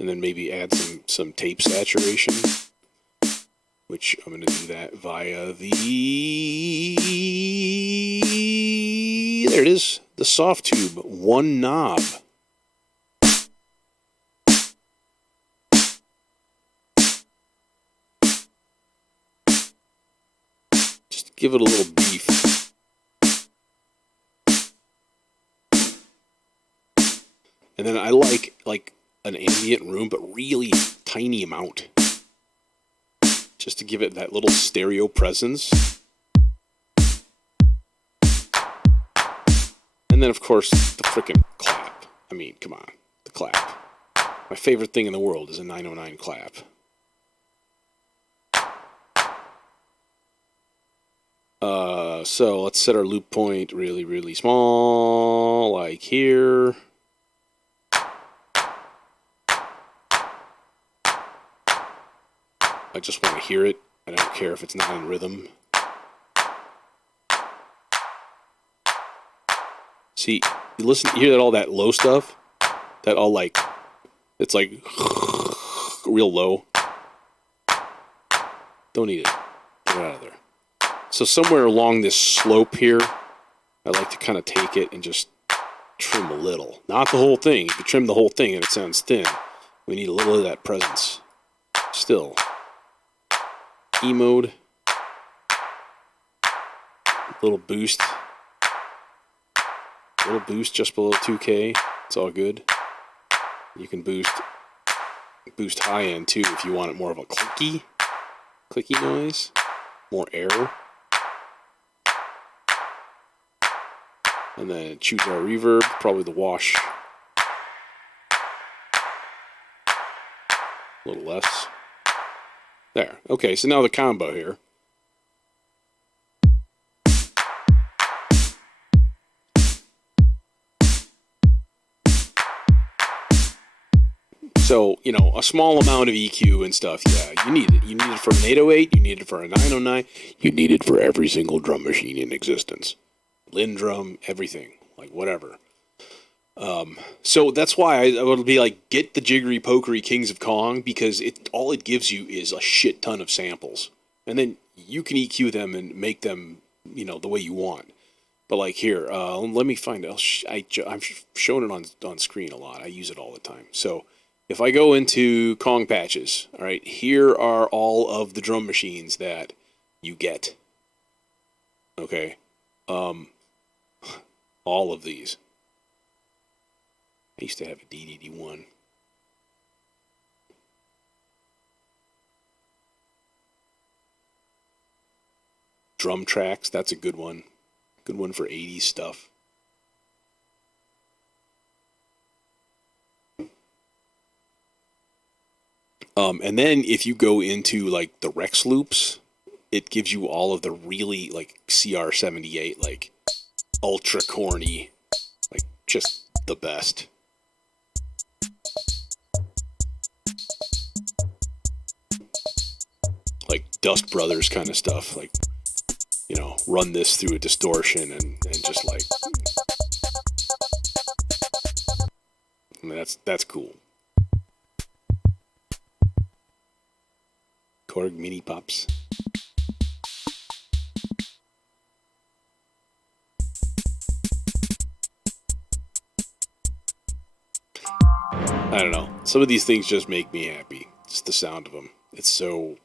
And then maybe add some tape saturation. Which I'm going to do that via there it is, the soft tube, one knob. Just give it a little beef. And then I like an ambient room, but really tiny amount. Just to give it that little stereo presence. And then, of course, the frickin' clap. I mean, come on, the clap. My favorite thing in the world is a 909 clap. So let's set our loop point really, really small, like here. I just want to hear it. I don't care if it's not in rhythm. See, you hear that all that low stuff? That all it's like real low. Don't need it. Get it out of there. So somewhere along this slope here, I like to kind of take it and just trim a little. Not the whole thing. If you trim the whole thing and it sounds thin, we need a little of that presence. Still. E mode, little boost just below 2K. It's all good. You can boost high end too if you want it more of a clicky noise, more air. And then choose our reverb, probably the wash, a little less. There. Okay, so now the combo here. So, you know, a small amount of EQ and stuff, yeah, you need it. You need it for an 808, you need it for a 909, you need it for every single drum machine in existence. Lindrum, everything, like whatever. So that's why I would be like, get the Jiggery Pokery Kings of Kong, because all it gives you is a shit ton of samples. And then you can EQ them and make them, you know, the way you want. But like here, let me find it. I'm showing it on screen a lot. I use it all the time. So if I go into Kong patches, all right, here are all of the drum machines that you get. Okay. All of these. I used to have a DDD1. Drum tracks, that's a good one. Good one for 80s stuff. And then if you go into like the Rex loops, it gives you all of the really like CR78, like ultra corny, like just the best. Like Dust Brothers kind of stuff, like, you know, run this through a distortion and just like, I mean, that's cool. Korg Mini Pops. I don't know. Some of these things just make me happy. Just the sound of them. It's so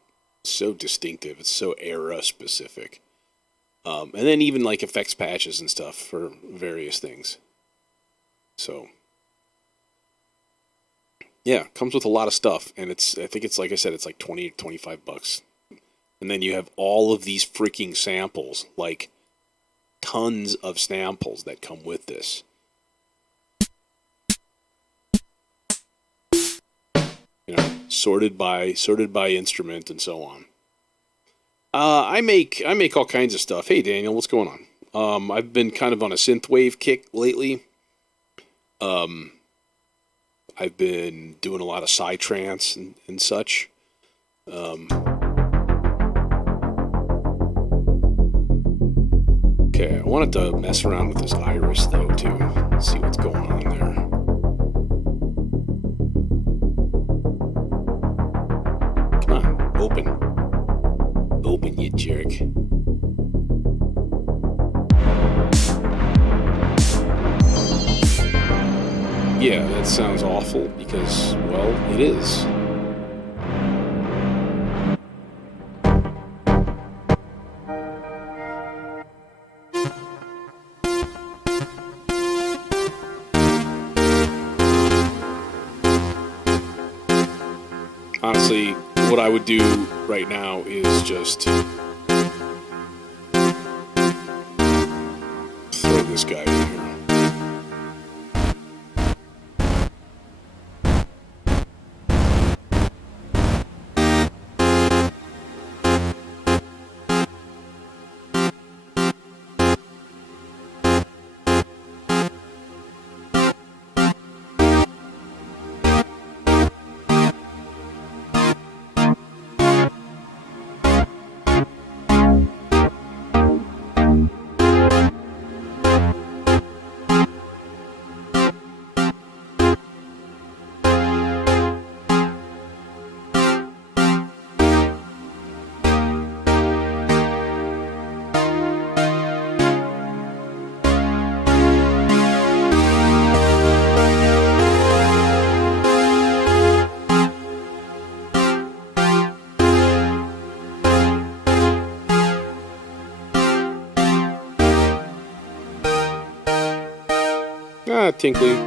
distinctive. It's so era specific. And then even like effects patches and stuff for various things. So yeah, comes with a lot of stuff, and I think it's like I said, it's like $20 to $25. And then you have all of these freaking samples, like tons of samples that come with this. You know, sorted by instrument and so on. I make all kinds of stuff. Hey Daniel, what's going on? I've been kind of on a synthwave kick lately. I've been doing a lot of psytrance and such. Okay, I wanted to mess around with this iris though too. See what's going on there. Come on, open. Open, you jerk. Yeah, that sounds awful because, well, it is. Honestly, what I would do right now is just throw this guy in here. Tinkly.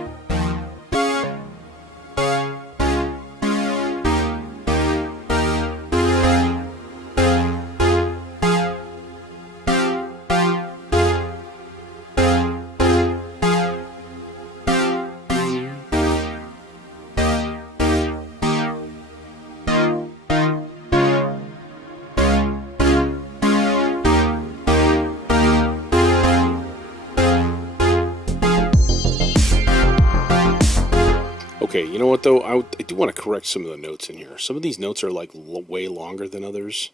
Okay, you know what though? I do want to correct some of the notes in here. Some of these notes are like way longer than others,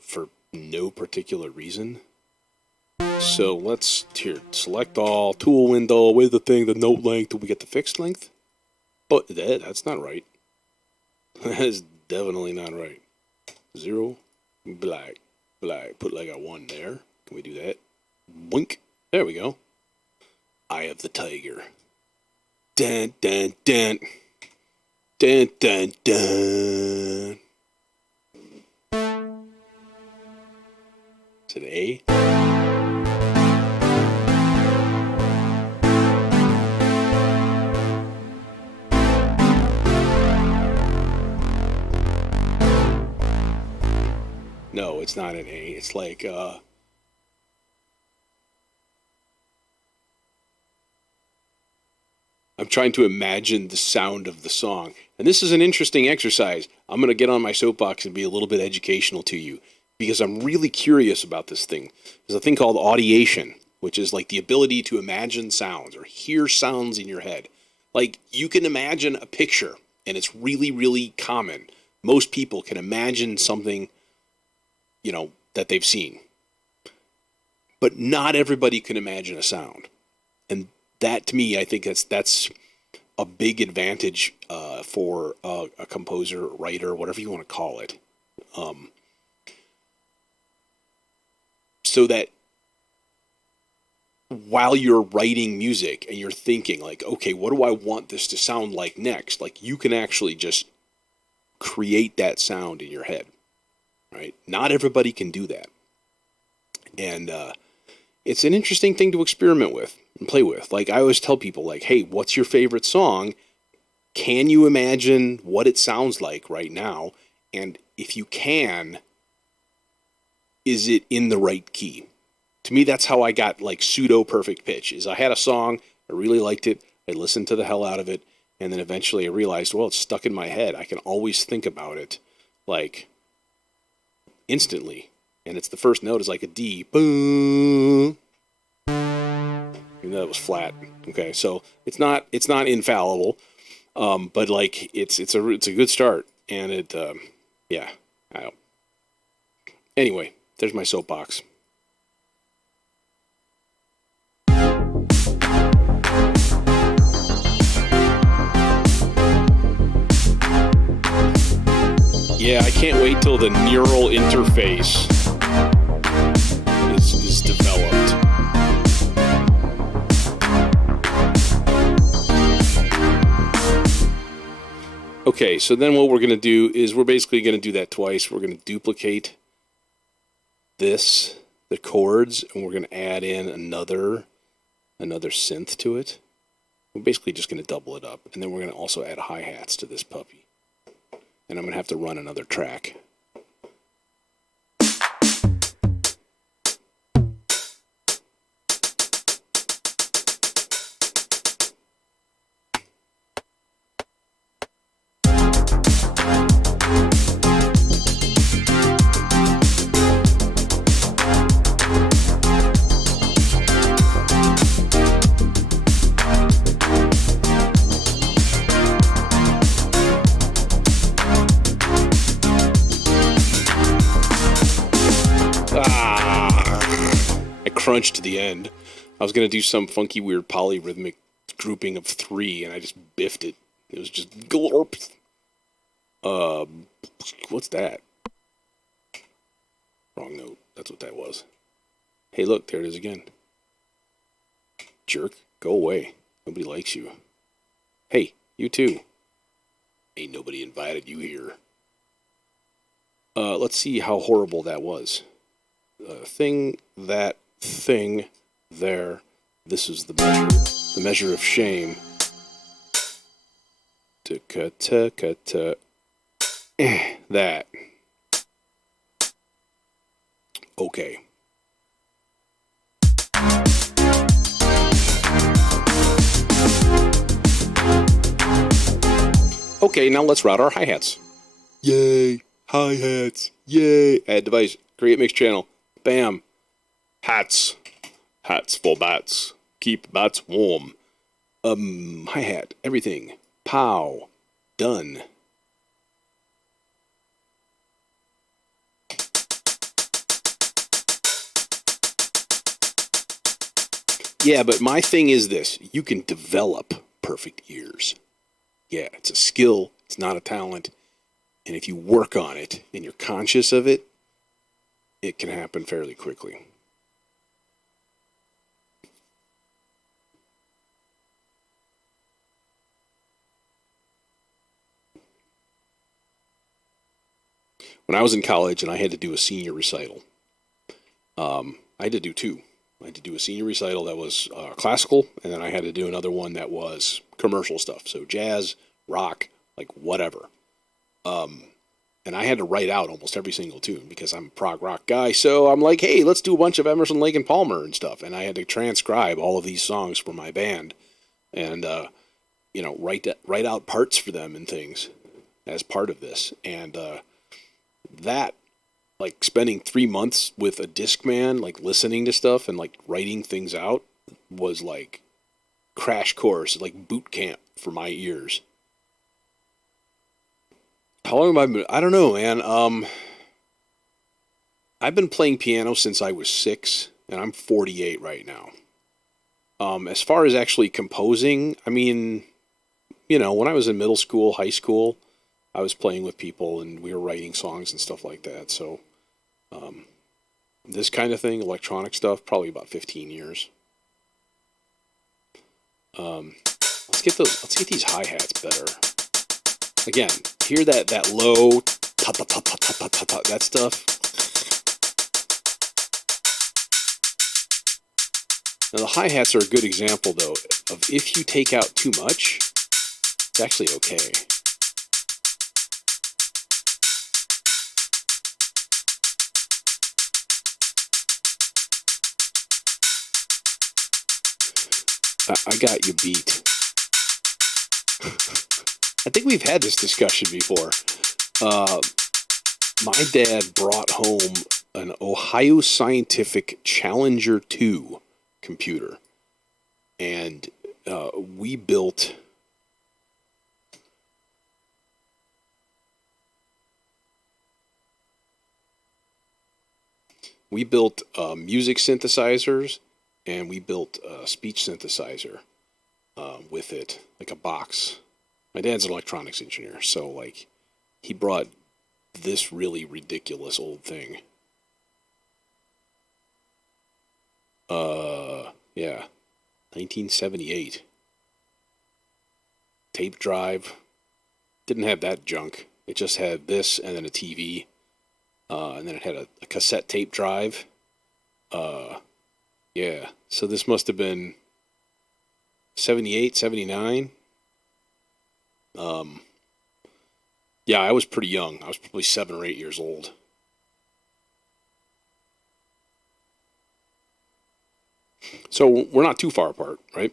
for no particular reason. So let's here select all tool window with the note length. Do we get the fixed length? But that's not right. That is definitely not right. 0 black. Put like a 1 there. Can we do that? Boink. There we go. Eye of the tiger. Dun dun dun. Dun dun dun. Is it A? No, it's not an A. It's like, I'm trying to imagine the sound of the song. And this is an interesting exercise. I'm going to get on my soapbox and be a little bit educational to you because I'm really curious about this thing. There's a thing called audiation, which is like the ability to imagine sounds or hear sounds in your head. Like you can imagine a picture, and it's really, really common. Most people can imagine something, you know, that they've seen. But not everybody can imagine a sound. And that, to me, I think that's a big advantage for a composer, writer, whatever you want to call it. So that while you're writing music and you're thinking like, okay, what do I want this to sound like next? Like you can actually just create that sound in your head, right? Not everybody can do that. And it's an interesting thing to experiment with and play with. Like I always tell people like, hey, what's your favorite song? Can you imagine what it sounds like right now? And if you can, is it in the right key? To me, that's how I got like pseudo perfect pitch. Is I had a song, I really liked it, I listened to the hell out of it, and then eventually I realized, well, it's stuck in my head. I can always think about it like instantly. And it's the first note is like a D. Boom. Even though it was flat. Okay, so it's not infallible, but like it's a good start, and it yeah. I don't. Anyway, there's my soapbox. Yeah, I can't wait till the neural interface is developed. Okay, so then what we're going to do is we're basically going to do that twice. We're going to duplicate the chords, and we're going to add in another synth to it. We're basically just going to double it up, and then we're going to also add hi-hats to this puppy. And I'm going to have to run another track. Crunch to the end. I was going to do some funky, weird polyrhythmic grouping of 3, and I just biffed it. It was just glorp. What's that? Wrong note. That's what that was. Hey, look, there it is again. Jerk, go away. Nobody likes you. Hey, you too. Ain't nobody invited you here. Let's see how horrible that was. Thing there. This is the measure of shame. That. Okay. Okay, now let's route our hi-hats. Yay! Hi-hats! Yay! Add device. Create mix channel. Bam! Hats. Hats for bats. Keep bats warm. Hi-hat. Everything. Pow. Done. Yeah, but my thing is this. You can develop perfect ears. Yeah, it's a skill. It's not a talent. And if you work on it and you're conscious of it, it can happen fairly quickly. When I was in college and I had to do a senior recital, I had to do two. I had to do a senior recital that was classical, and then I had to do another one that was commercial stuff. So jazz, rock, like whatever. And I had to write out almost every single tune because I'm a prog rock guy. So I'm like, hey, let's do a bunch of Emerson, Lake and Palmer and stuff. And I had to transcribe all of these songs for my band, and write out parts for them and things as part of this. And that, like spending 3 months with a Discman, like listening to stuff and like writing things out, was like crash course, like boot camp for my ears. How long have I been? I don't know, man. I've been playing piano since I was 6, and I'm 48 right now. As far as actually composing, I mean, when I was in middle school, high school, I was playing with people and we were writing songs and stuff like that. So, this kind of thing, electronic stuff, probably about 15 years. Let's get these hi-hats better. Again, hear that low ta ta ta ta ta ta ta ta, that stuff. Now the hi-hats are a good example though of if you take out too much, it's actually okay. I got you beat. I think we've had this discussion before. My dad brought home an Ohio Scientific Challenger 2 computer, and we built music synthesizers, and we built a speech synthesizer with it, like a box. My dad's an electronics engineer, so like he brought this really ridiculous old thing. Yeah, 1978. Tape drive. Didn't have that junk. It just had this and then a TV. And then it had a cassette tape drive. Yeah, so this must have been 78, 79. Yeah, I was pretty young. I was probably 7 or 8 years old. So we're not too far apart, right?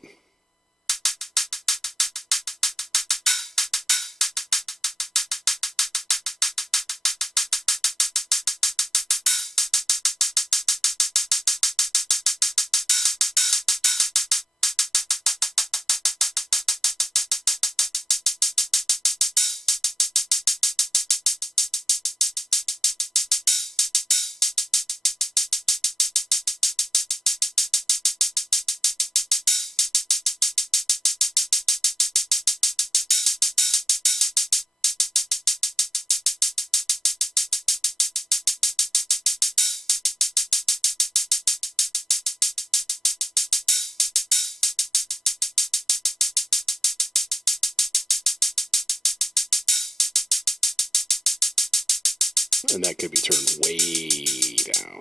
And that could be turned way down.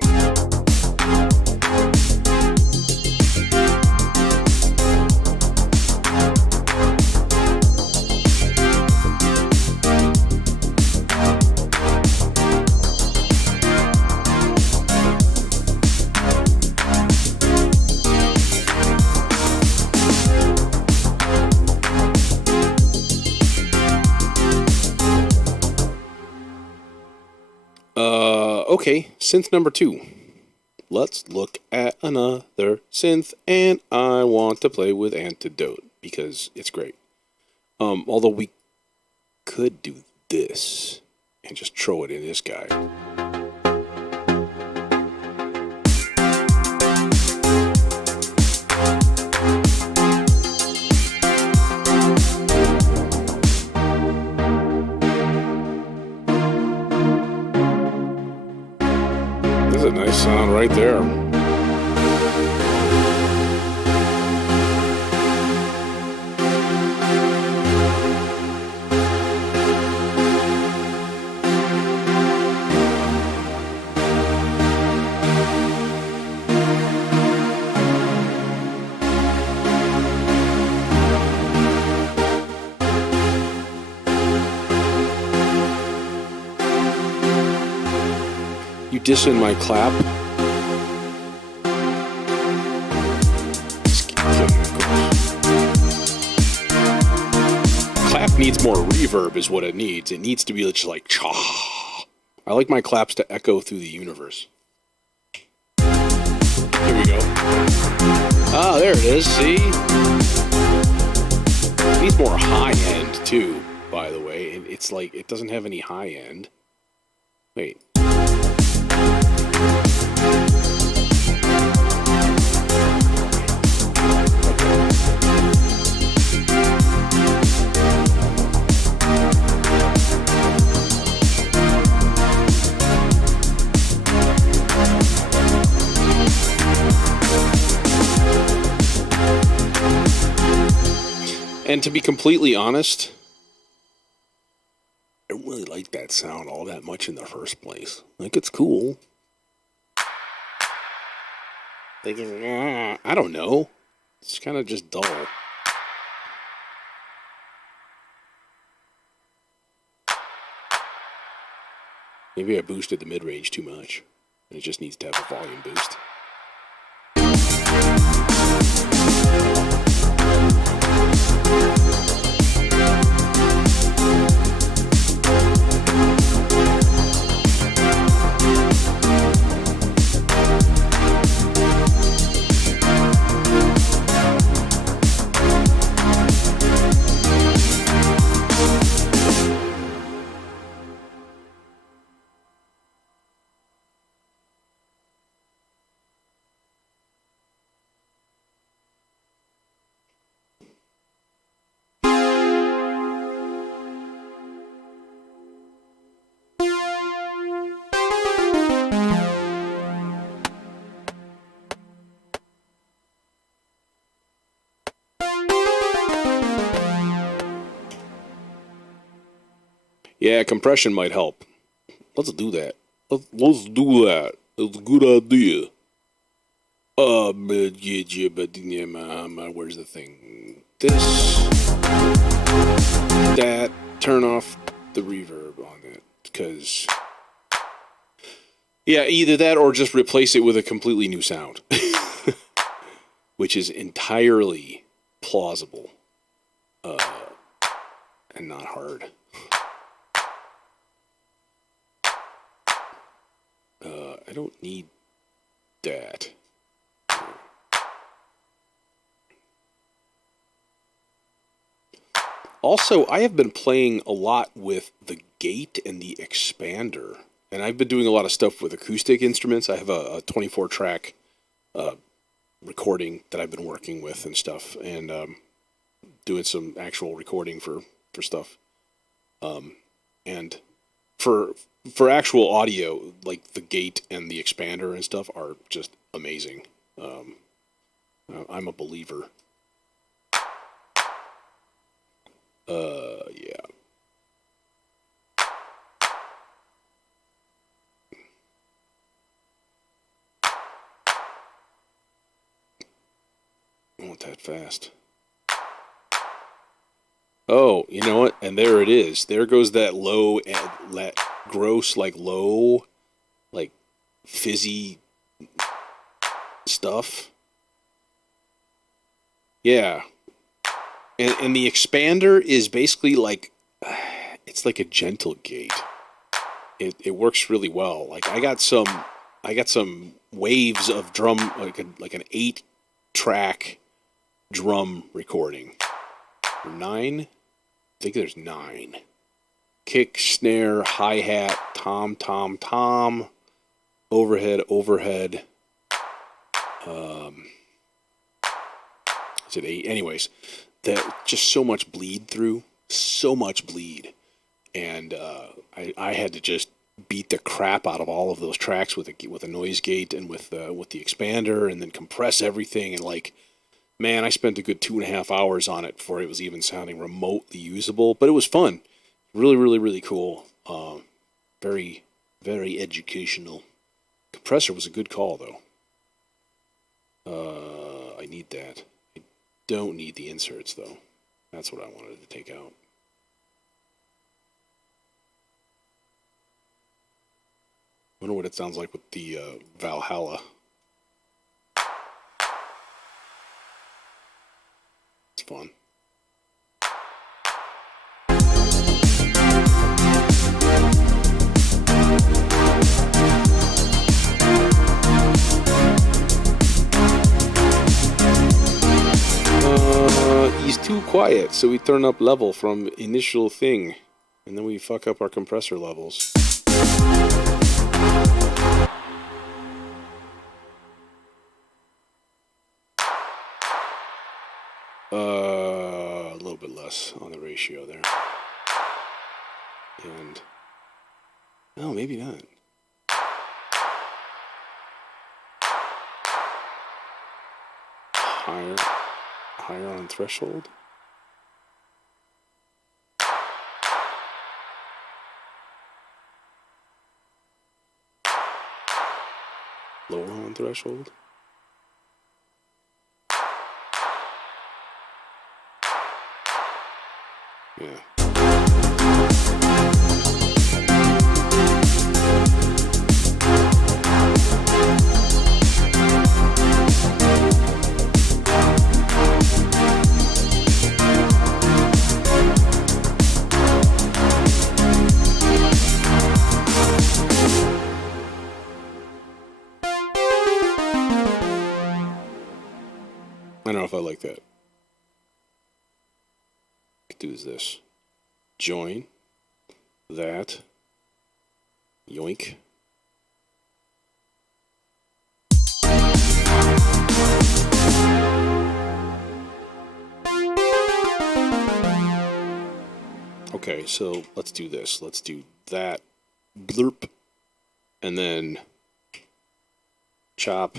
Okay, synth number 2. Let's look at another synth, and I want to play with Antidote because it's great. Although we could do this and just throw it in this guy. That's a nice sound right there. You dissing my clap? Clap needs more reverb is what it needs. It needs to be just like cha. I like my claps to echo through the universe. Here we go. Ah, there it is, see? It needs more high end too, by the way. It's like it doesn't have any high end. Wait. And to be completely honest, I don't really like that sound all that much in the first place. Like, it's cool. Thinking, I don't know. It's kind of just dull. Maybe I boosted the mid-range too much. And it just needs to have a volume boost. Yeah, compression might help. Let's do that. Let's do that. It's a good idea. Where's the thing? This. That. Turn off the reverb on it. Because... yeah, either that or just replace it with a completely new sound. Which is entirely plausible. And not hard. I don't need that. Also, I have been playing a lot with the gate and the expander. And I've been doing a lot of stuff with acoustic instruments. I have a 24-track recording that I've been working with and stuff. And doing some actual recording for stuff. And for actual audio, like the gate and the expander and stuff are just amazing. I'm a believer. Yeah. I want that fast. Oh, you know what? And there it is. There goes that low, that gross, like low, like fizzy stuff. Yeah. And the expander is basically like, it's like a gentle gate. It works really well. Like I got some waves of drum, like an 8-track drum recording. 9? think there's 9. Kick, snare, hi-hat, tom, tom, tom, overhead, overhead. Is it 8? Anyways, that just so much bleed through, so much bleed. And I had to just beat the crap out of all of those tracks with a noise gate and with the expander, and then compress everything. And like, man, I spent a good 2.5 hours on it before it was even sounding remotely usable. But it was fun, really, really, really cool. Very, very educational. Compressor was a good call though. I need that. I don't need the inserts though. That's what I wanted to take out. I wonder what it sounds like with the Valhalla. It's fun. He's too quiet, so we turn up level from initial thing, and then we fuck up our compressor levels. A little bit less on the ratio there. And no, maybe not. Higher on threshold. Lower on threshold. Yeah. I don't know if I like that. What I do is this. Join. That. Yoink. Okay, so let's do this. Let's do that. Blurp. And then chop.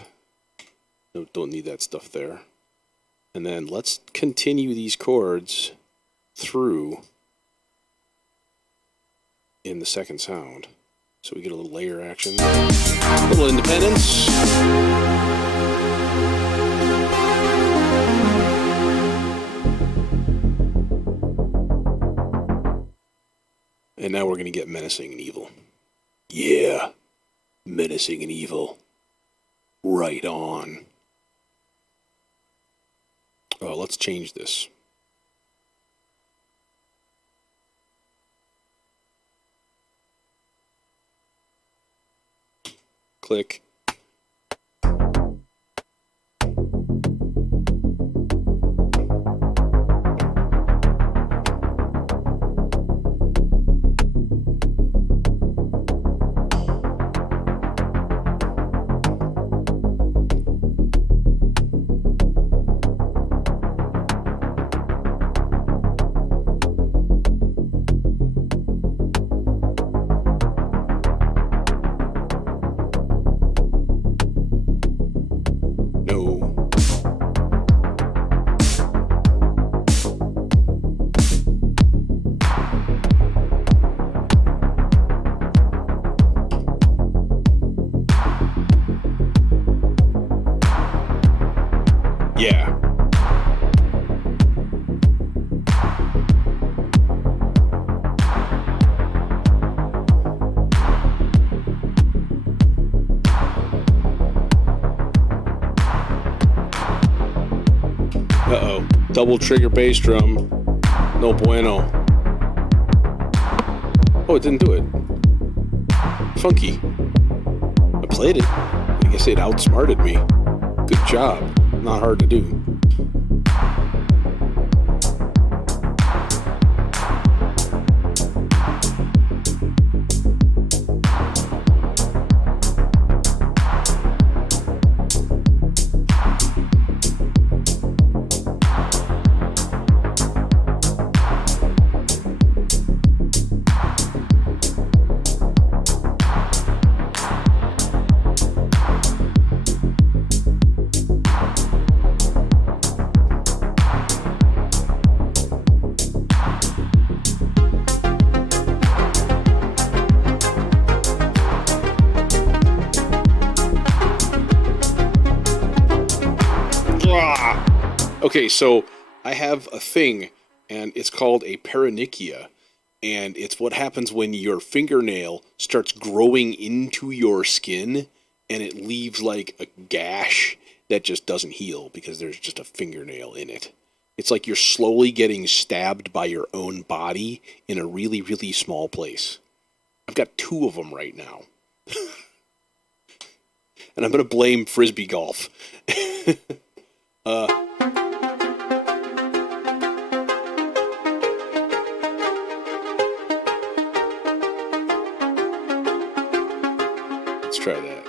No, don't need that stuff there. And then let's continue these chords through in the second sound. So we get a little layer action, a little independence. And now we're going to get menacing and evil. Yeah, menacing and evil. Right on. Oh, let's change this. Click. Yeah. Uh-oh. Double trigger bass drum. No bueno. Oh, it didn't do it. Funky. I played it. I guess it outsmarted me. Good job. Not hard to do. Okay, so I have a thing, and it's called a paronychia, and it's what happens when your fingernail starts growing into your skin, and it leaves like a gash that just doesn't heal because there's just a fingernail in it. It's like you're slowly getting stabbed by your own body in a really, really small place. I've got 2 of them right now. And I'm going to blame Frisbee golf. Let's try that.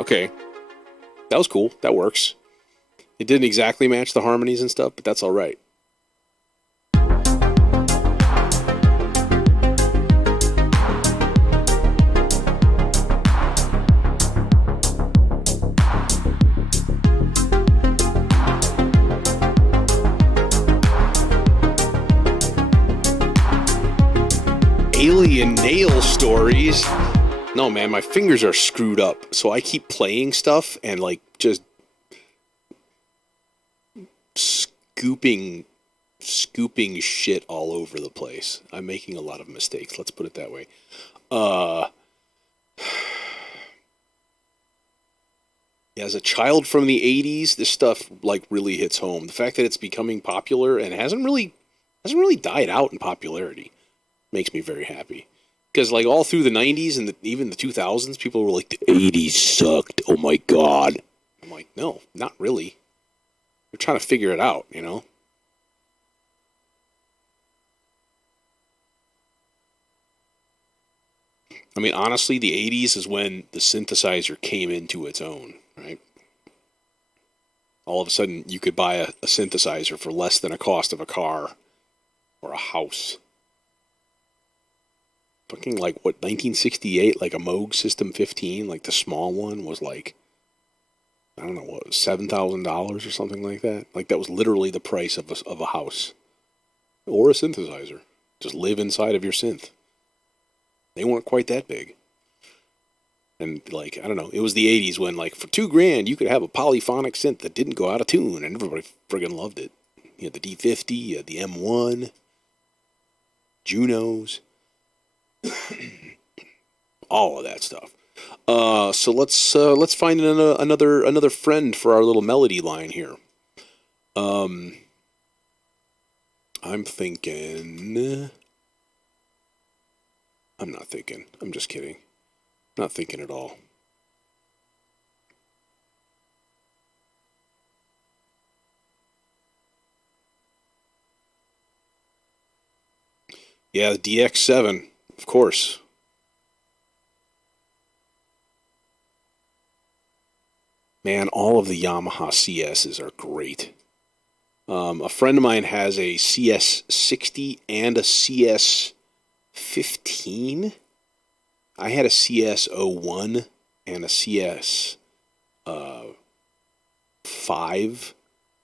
Okay. That was cool. That works. It didn't exactly match the harmonies and stuff, but that's all right. Alien nail stories. No, man, my fingers are screwed up, so I keep playing stuff and, like, just scooping shit all over the place. I'm making a lot of mistakes, let's put it that way. Yeah, as a child from the 80s, this stuff, like, really hits home. The fact that it's becoming popular and hasn't really died out in popularity makes me very happy. Because, like, all through the 90s and even the 2000s, people were like, the 80s sucked. Oh, my God. I'm like, no, not really. We're trying to figure it out, you know? I mean, honestly, the 80s is when the synthesizer came into its own, right? All of a sudden, you could buy a synthesizer for less than a cost of a car or a house. Fucking, like, what, 1968, like a Moog System 15, like the small one was like, I don't know, what, $7,000 or something like that? Like, that was literally the price of a house. Or a synthesizer. Just live inside of your synth. They weren't quite that big. And, like, I don't know, it was the 80s when, like, for $2,000, you could have a polyphonic synth that didn't go out of tune, and everybody friggin' loved it. You had the D50, you had the M1, Junos. All of that stuff. So let's find another friend for our little melody line here. I'm thinking. I'm not thinking. I'm just kidding. Not thinking at all. Yeah, the DX7. Of course. Man, all of the Yamaha CSs are great. A friend of mine has a CS60 and a CS15. I had a CS01 and a CS5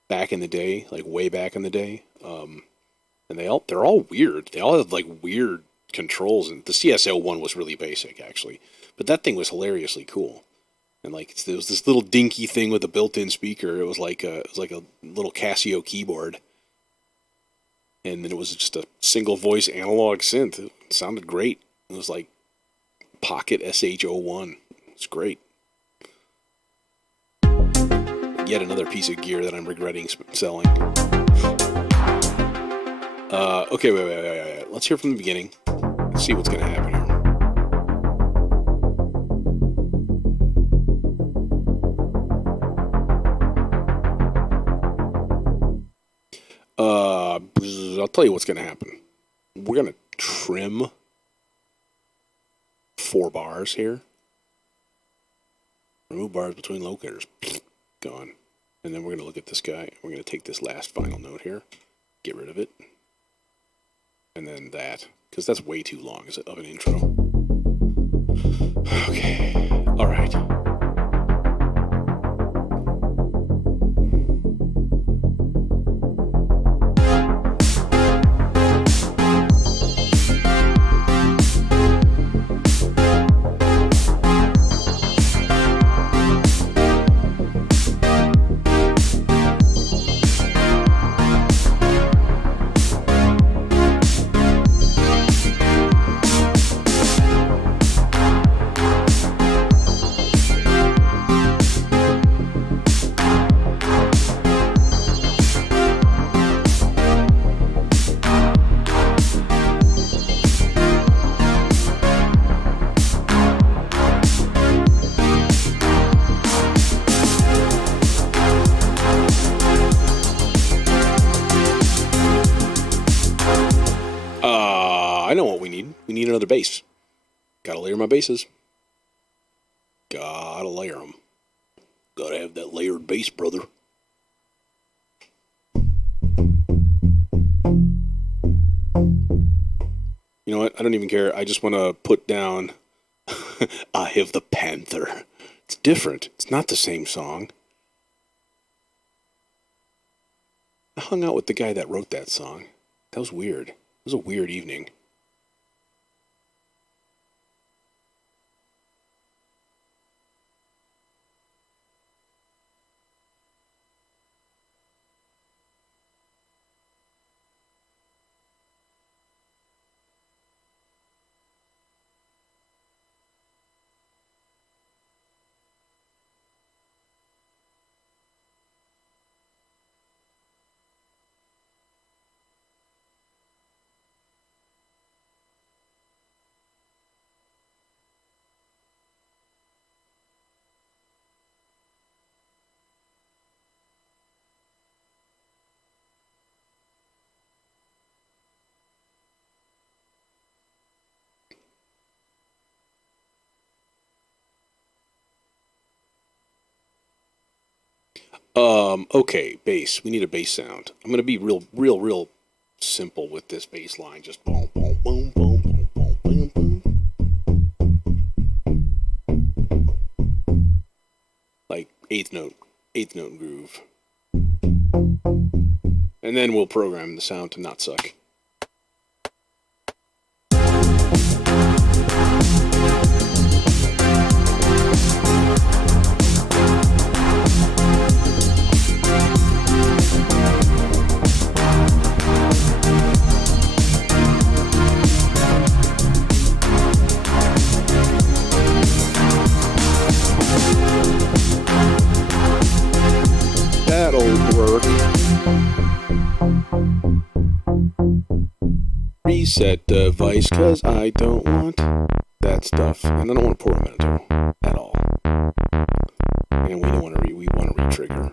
back in the day, like way back in the day. And they're all weird. They all have like weird controls, and the CS01 was really basic actually, but that thing was hilariously cool. And like there was this little dinky thing with a built-in speaker. It was like a little Casio keyboard, and then it was just a single voice analog synth. It sounded great. It was like Pocket SH01. It's great. Yet another piece of gear that I'm regretting selling. Okay, wait. Let's hear from the beginning. Let's see what's going to happen here. I'll tell you what's going to happen. We're going to trim 4 bars here. Remove bars between locators. Gone. And then we're going to look at this guy. We're going to take this last final note here. Get rid of it. And then that. Because that's way too long of an intro. Okay. All right. I know what we need. We need another bass. Gotta layer my basses. Gotta layer them. Gotta have that layered bass, brother. You know what? I don't even care. I just want to put down I Have the Panther. It's different. It's not the same song. I hung out with the guy that wrote that song. That was weird. It was a weird evening. Okay, bass. We need a bass sound. I'm gonna be real simple with this bass line. Just boom, boom, boom, boom, boom, boom, boom, boom. Like eighth note groove. And then we'll program the sound to not suck. That'll work. Reset device, cause I don't want that stuff. And I don't want a portmanteau at all. And we want to re-trigger.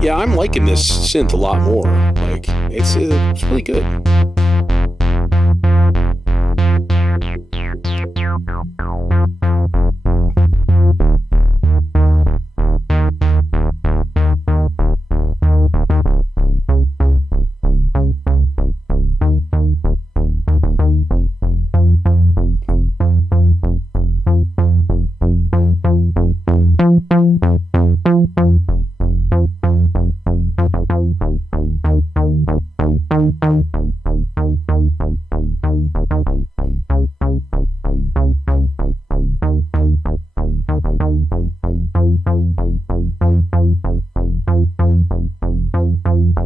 Yeah, I'm liking this synth a lot more. Like, it's really good.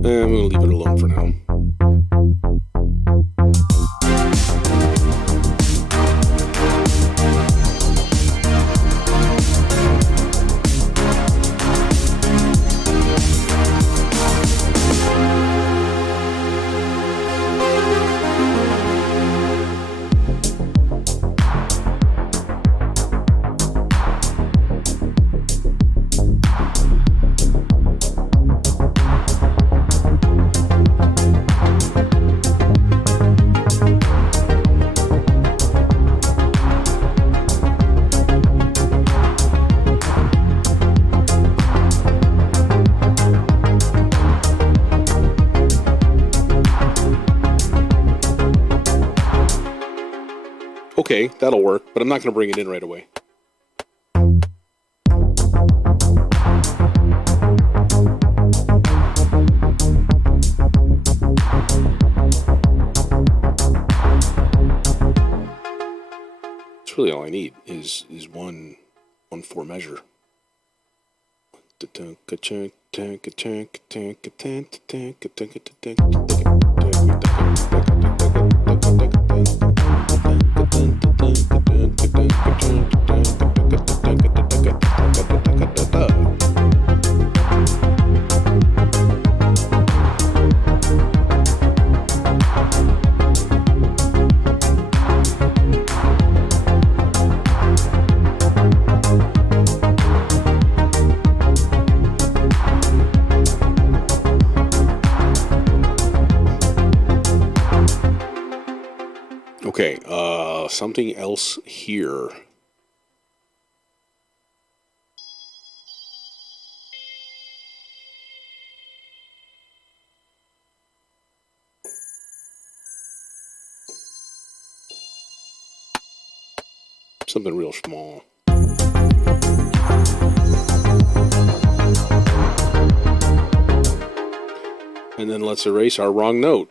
I'm going to leave it alone for now. Okay, that'll work, but I'm not going to bring it in right away. It's really all I need is one 4 measure. Okay, something else here. Something real small. And then let's erase our wrong note.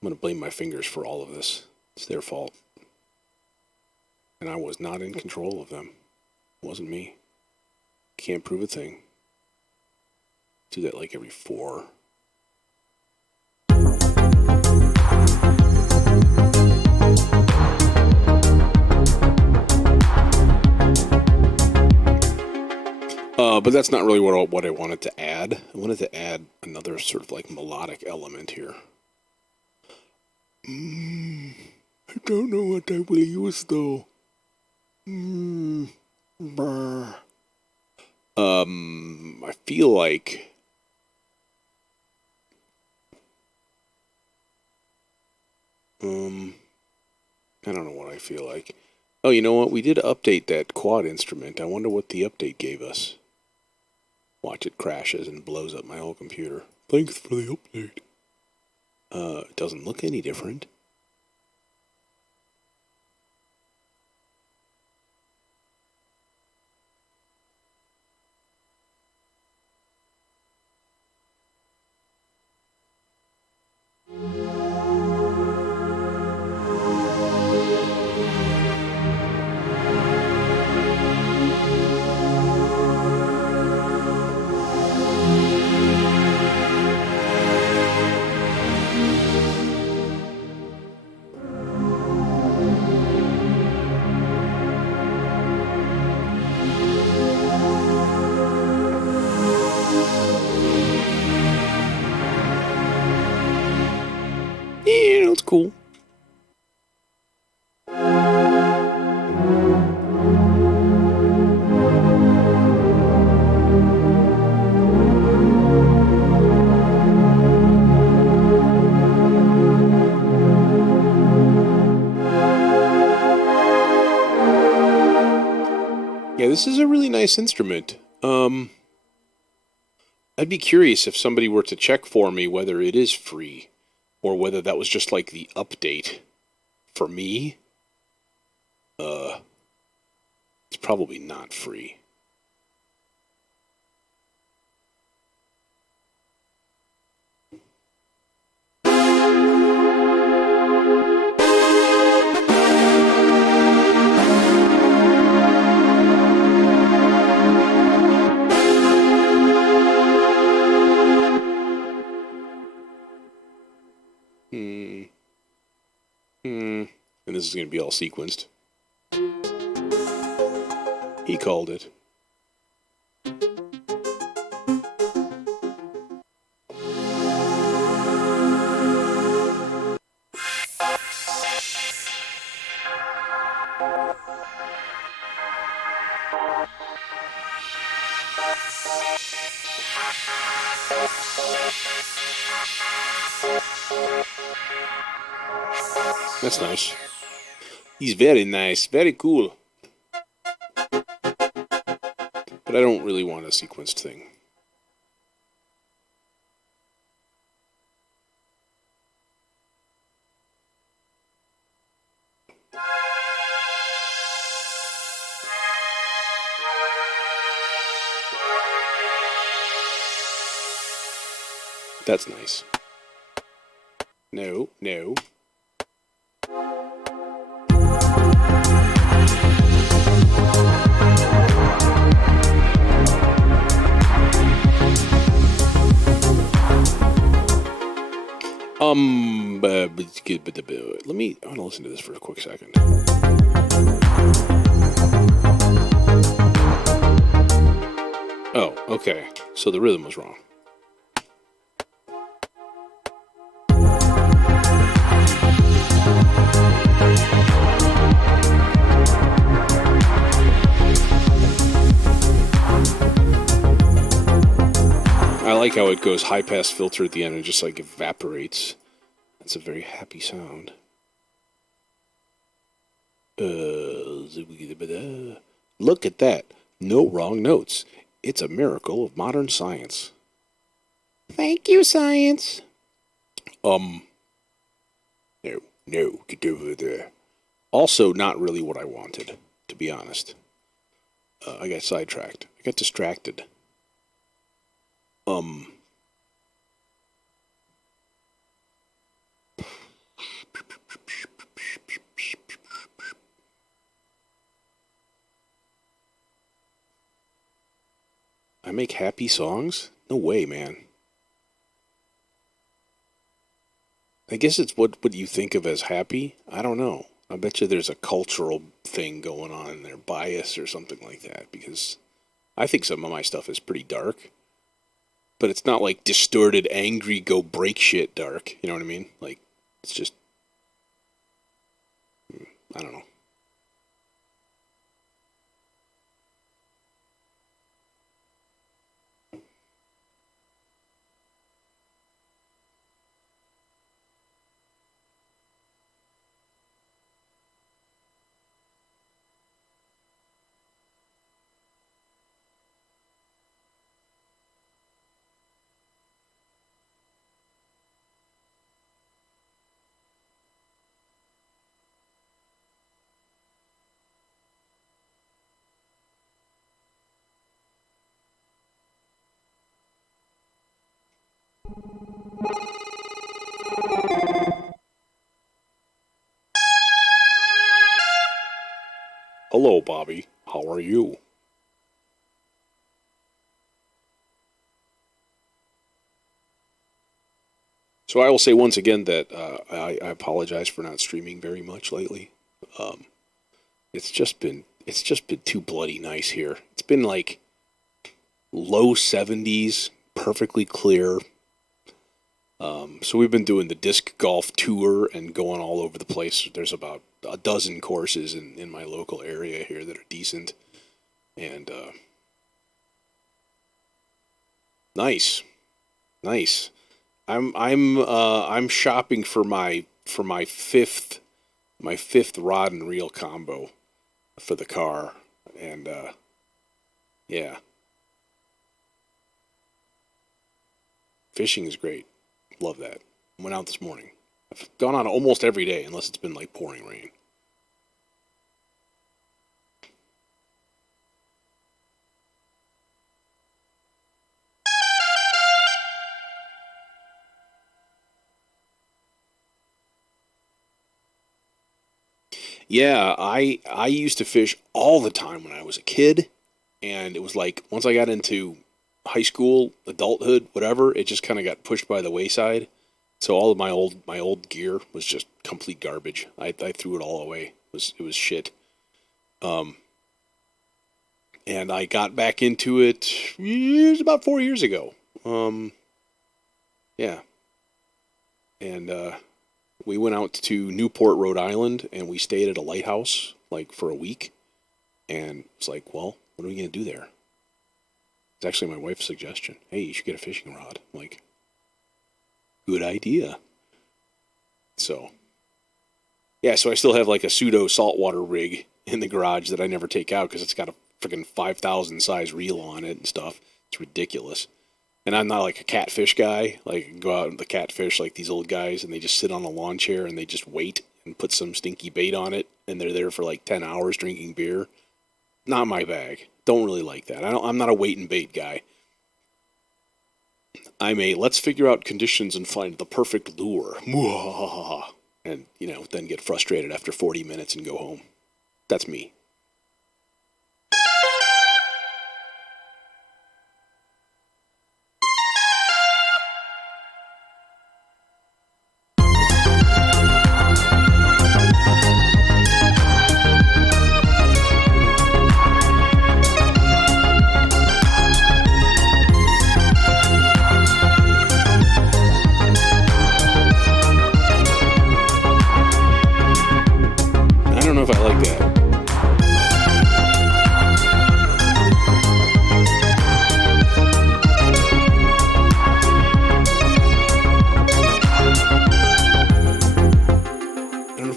I'm going to blame my fingers for all of this. It's their fault. And I was not in control of them. It wasn't me. Can't prove a thing. Do that like every 4. But that's not really what I wanted to add. I wanted to add another sort of like melodic element here. I don't know what I will use though. I feel like I don't know what I feel like. Oh, you know what? We did update that quad instrument. I wonder what the update gave us. Watch, it crashes and blows up my whole computer. Thanks for the update. It doesn't look any different. Yeah, that's cool. Yeah, this is a really nice instrument. I'd be curious if somebody were to check for me whether it is free or whether that was just like the update for me. It's probably not free. And this is going to be all sequenced. He called it. That's nice. He's very nice, very cool. But I don't really want a sequenced thing. That's nice. No, no. Let me. I want to listen to this for a quick second. Oh, okay. So the rhythm was wrong. I like how it goes high pass filter at the end and just like evaporates. That's a very happy sound. Look at that. No wrong notes. It's a miracle of modern science. Thank you, science. No, get over there. Also, not really what I wanted, to be honest. I got sidetracked. I got distracted. I make happy songs? No way, man. I guess it's what you think of as happy. I don't know. I bet you there's a cultural thing going on in there, bias or something like that, because I think some of my stuff is pretty dark. But it's not like distorted, angry, go break shit dark. You know what I mean? Like, it's just, I don't know. Hello, Bobby. How are you? So I will say once again that I apologize for not streaming very much lately. Um, it's just been too bloody nice here. It's been like low 70s, perfectly clear. So we've been doing the disc golf tour and going all over the place. There's about a dozen courses in my local area here that are decent, and nice, nice. I'm shopping for my fifth rod and reel combo for the car, and yeah, fishing is great. Love that. Went out this morning. I've gone out almost every day unless it's been like pouring rain. Yeah, I used to fish all the time when I was a kid, and it was like once I got into high school, adulthood, whatever, it just kind of got pushed by the wayside. So all of my old gear was just complete garbage. I threw it all away. It was shit. Um, and I got back into it about 4 years ago. Yeah, and we went out to Newport, Rhode Island, and we stayed at a lighthouse like for a week. And it's like, well, what are we gonna do there? It's actually my wife's suggestion. Hey, you should get a fishing rod. I'm like, good idea. So yeah, so I still have like a pseudo saltwater rig in the garage that I never take out because it's got a freaking 5,000 size reel on it and stuff. It's ridiculous. And I'm not like a catfish guy. Like go out and the catfish like these old guys and they just sit on a lawn chair and they just wait and put some stinky bait on it and they're there for like 10 hours drinking beer. Not my bag. Don't really like that. I'm not a wait and bait guy. I'm a let's figure out conditions and find the perfect lure. And, then get frustrated after 40 minutes and go home. That's me.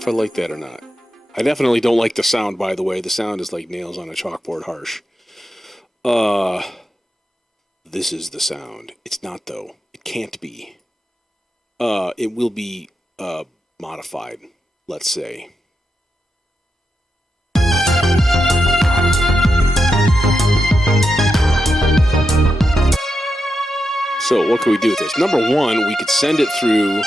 if I like that or not. I definitely don't like the sound, by the way. The sound is like nails on a chalkboard harsh. This is the sound. It's not, though. It can't be. It will be modified, let's say. So what can we do with this? Number one, we could send it through...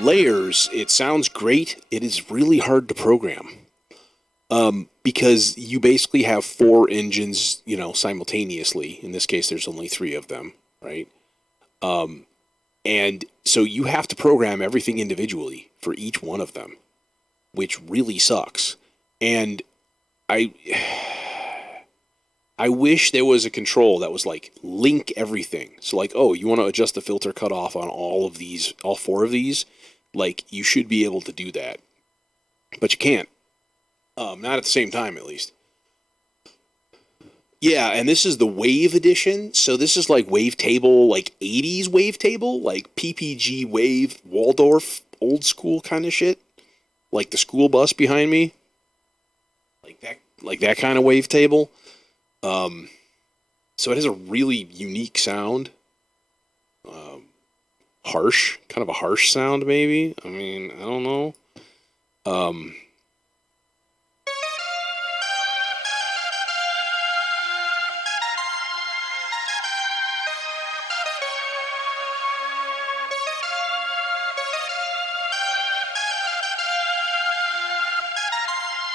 layers. It sounds great. It is really hard to program. Because you basically have 4 engines, simultaneously. In this case, there's only 3 of them, right? And so you have to program everything individually for each one of them, which really sucks. And I wish there was a control that was like link everything. So like, oh, you want to adjust the filter cutoff on all 4 of these? Like, you should be able to do that. But you can't. Not at the same time, at least. Yeah, and this is the Wave edition. So this is like wavetable, like 80s wavetable, like PPG Wave, Waldorf, old school kind of shit. Like the school bus behind me. Like that kind of wavetable. So it has a really unique sound. Harsh, kind of a harsh sound, maybe. I mean, I don't know.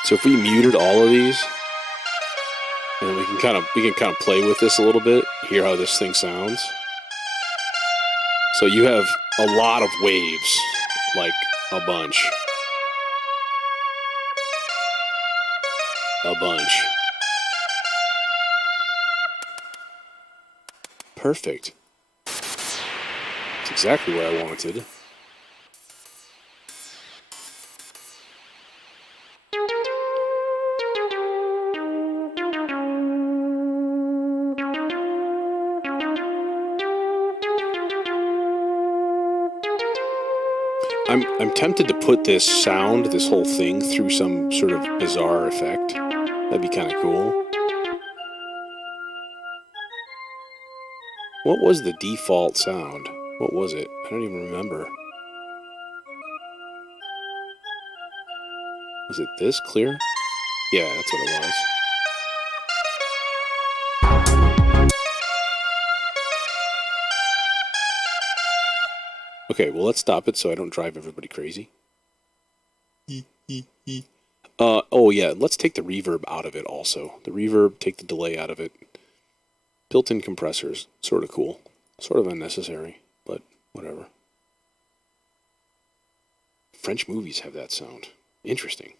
So if we muted all of these, and we can kind of play with this a little bit, hear how this thing sounds. So you have a lot of waves, like a bunch. A bunch. Perfect. That's exactly what I wanted. I'm tempted to put this sound, this whole thing, through some sort of bizarre effect. That'd be kind of cool. What was the default sound? What was it? I don't even remember. Was it this clear? Yeah, that's what it was. Okay, well, let's stop it so I don't drive everybody crazy. Oh, yeah, let's take the reverb out of it also. The reverb, take the delay out of it. Built-in compressors, sort of cool. Sort of unnecessary, but whatever. French movies have that sound. Interesting.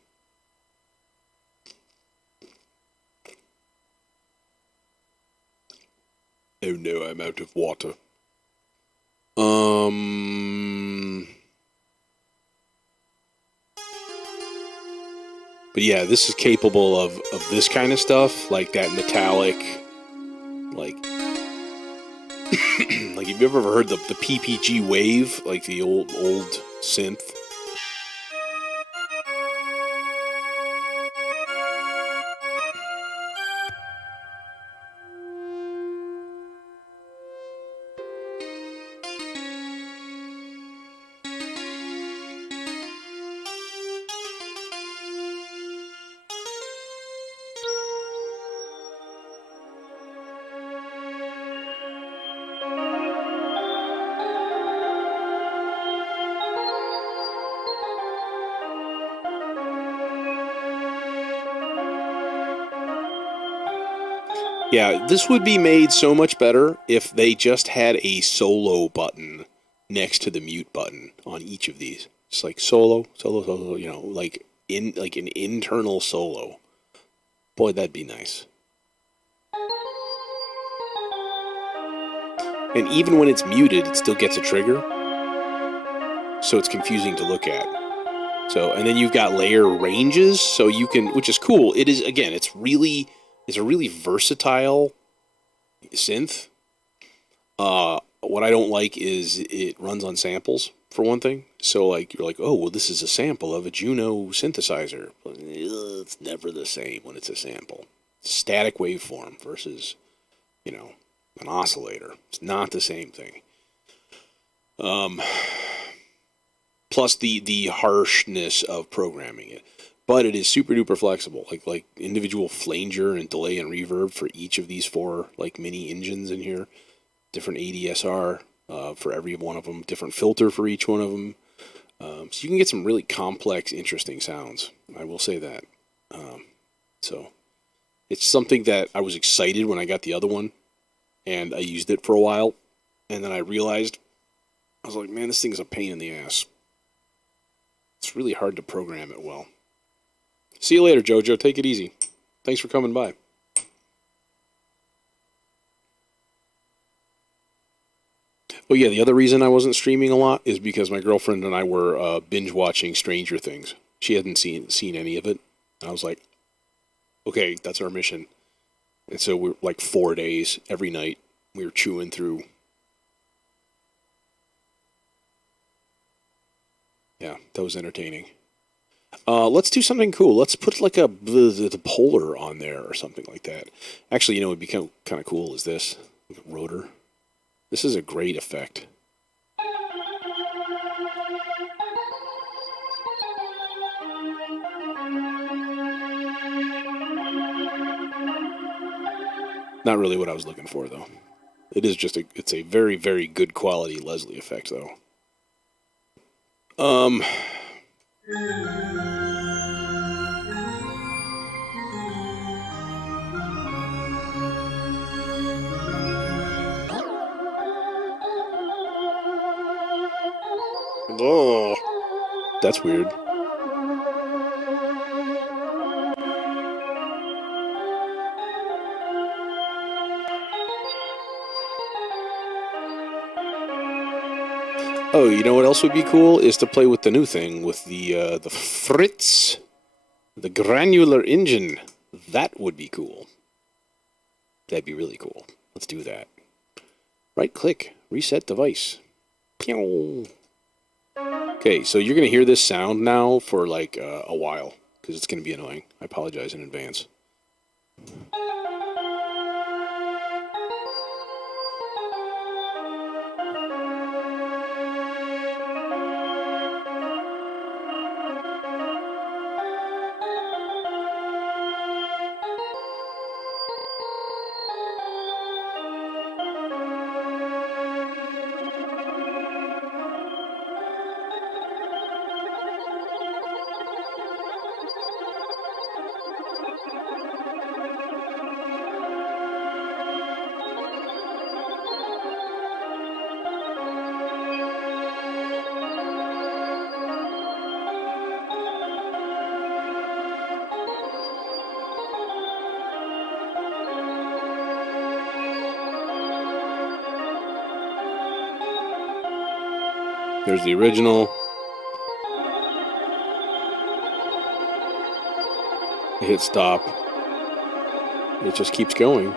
Oh no, I'm out of water. But yeah, this is capable of this kind of stuff, like that metallic, like, like, have you ever heard the PPG Wave, like the old synth? Yeah, this would be made so much better if they just had a solo button next to the mute button on each of these. It's like solo, like an internal solo. Boy, that'd be nice. And even when it's muted, it still gets a trigger. So it's confusing to look at. So, and then you've got layer ranges, so you can, which is cool. It is, again, it's a really versatile synth. What I don't like is it runs on samples, for one thing. So, like, you're like, oh, well, this is a sample of a Juno synthesizer. But, it's never the same when it's a sample. Static waveform versus, an oscillator. It's not the same thing. Plus the harshness of programming it. But it is super duper flexible. Like individual flanger and delay and reverb for each of these four like mini engines in here. Different ADSR for every one of them. Different filter for each one of them. So you can get some really complex, interesting sounds. I will say that. So it's something that I was excited when I got the other one, and I used it for a while, and then I realized, I was like, man, this thing is a pain in the ass. It's really hard to program it well. See you later, Jojo. Take it easy. Thanks for coming by. Oh yeah, the other reason I wasn't streaming a lot is because my girlfriend and I were binge watching Stranger Things. She hadn't seen any of it. And I was like, okay, that's our mission. And so we're like 4 days every night. We were chewing through. Yeah, that was entertaining. Let's do something cool. Let's put like the polar on there or something like that. Actually, what would be kind of cool is this rotor. This is a great effect. Not really what I was looking for, though. It is just it's a very, very good quality Leslie effect, though. Oh, that's weird. Oh, you know what else would be cool is to play with the new thing with the Fritz, the granular engine. That would be cool. That'd be really cool. Let's do that. Right click, reset device. Pew. Okay, so you're gonna hear this sound now for like a while because it's gonna be annoying. I apologize in advance. There's the original. I hit stop. It just keeps going.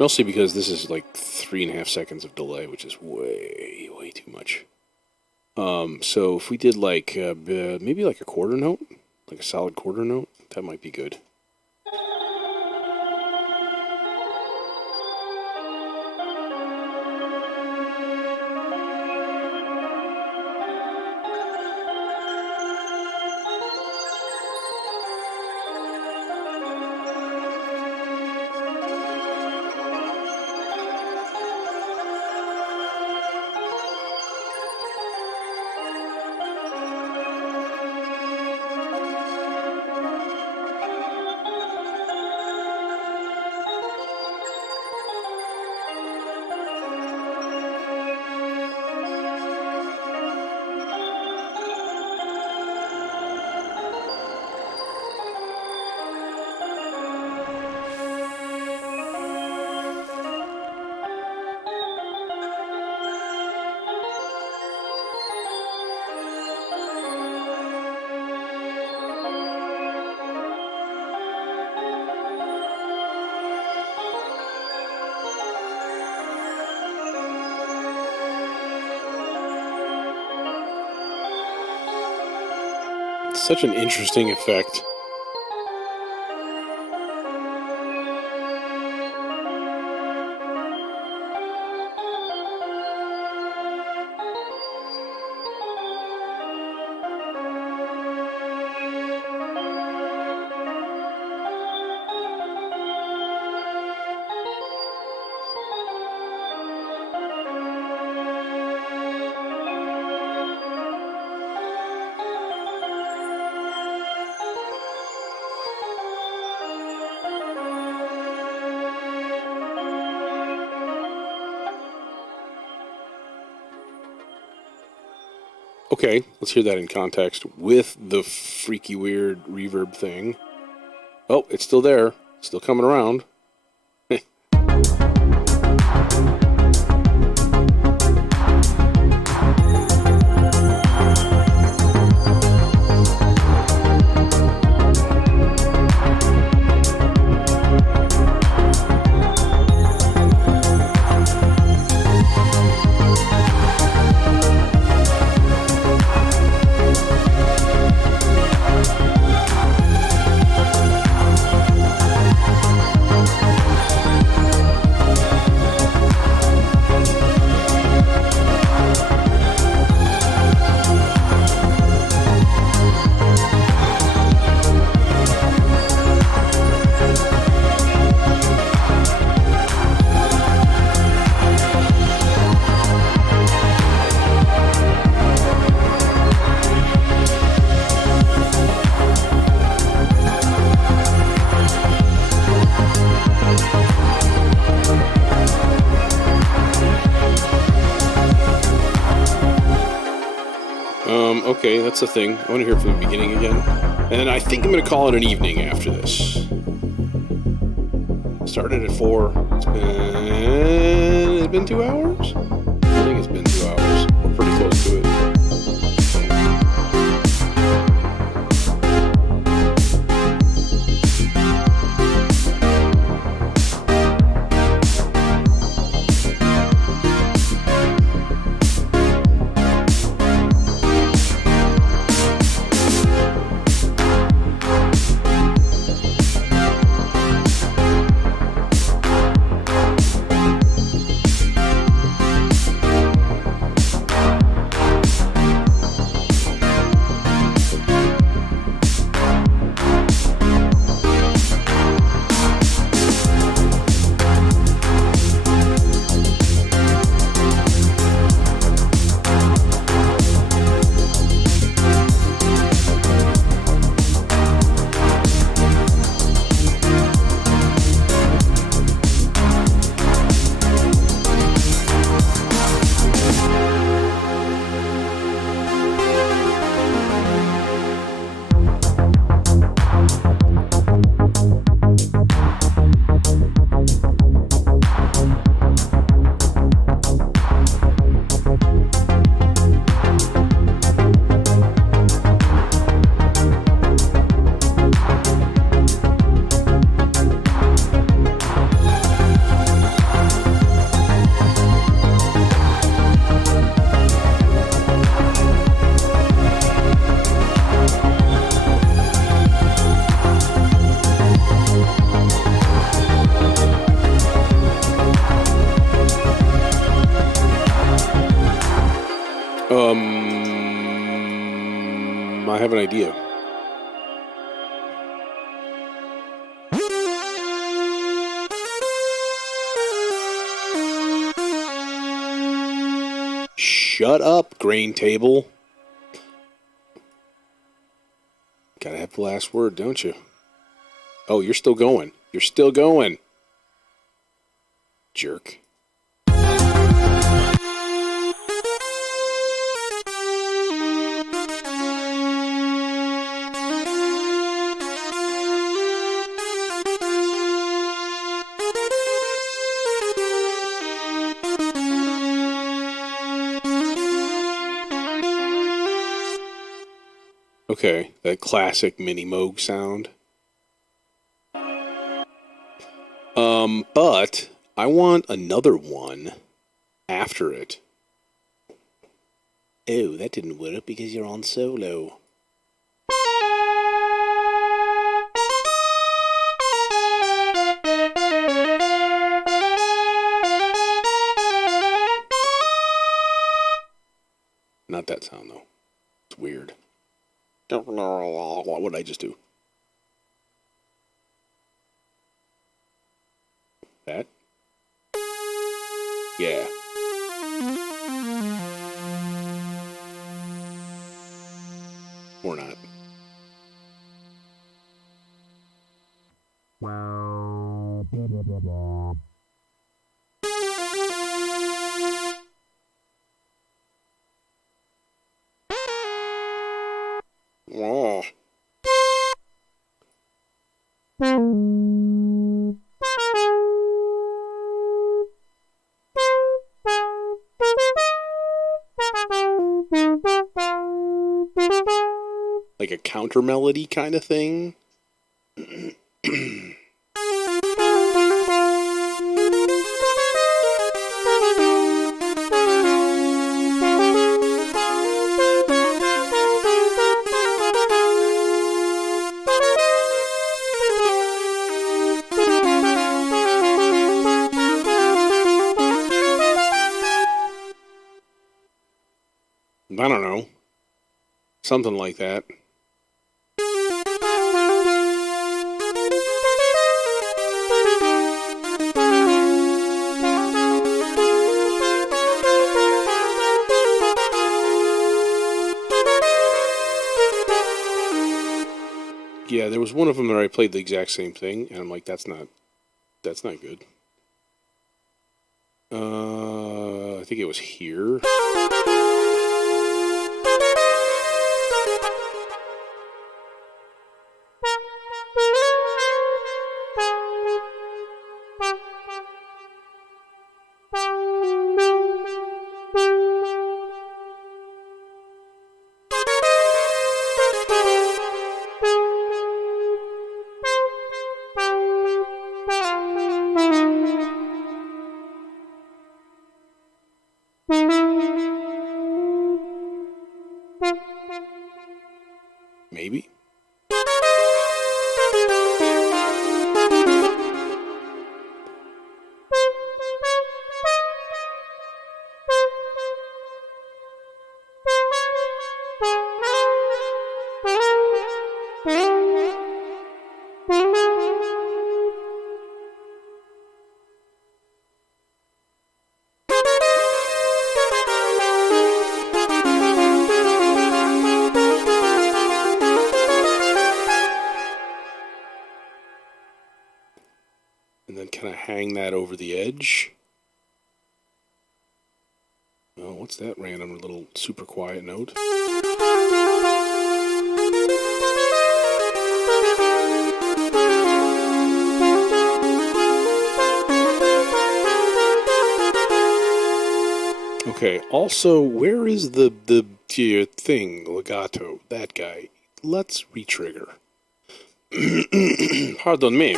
Mostly because this is like 3.5 seconds of delay, which is way, way too much. So if we did like maybe like a quarter note, like a solid quarter note, that might be good. Such an interesting effect. Okay, let's hear that in context with the freaky weird reverb thing. Oh, it's still there. Still coming around. Okay, that's the thing. I want to hear it from the beginning again. And I think I'm going to call it an evening after this. Started at 4. It's been 2 hours? I think it's been 2 hours. We're pretty close to it. I have an idea. Shut up, grain table. Gotta have the last word, don't you? Oh, you're still going. You're still going. Jerk. Okay, that classic mini Moog sound. But I want another one after it. Oh, that didn't work because you're on solo. that sound, though. It's weird. What did I just do? That? Yeah. Or not. Oh. Like a counter melody kind of thing. I don't know. Something like that. Yeah, there was one of them that I played the exact same thing, and I'm like, that's not good. I think it was here. Maybe. And then can I hang that over the edge? Oh, what's that random little super quiet note? Okay, also, where is the thing, legato, that guy? Let's retrigger. Pardon me.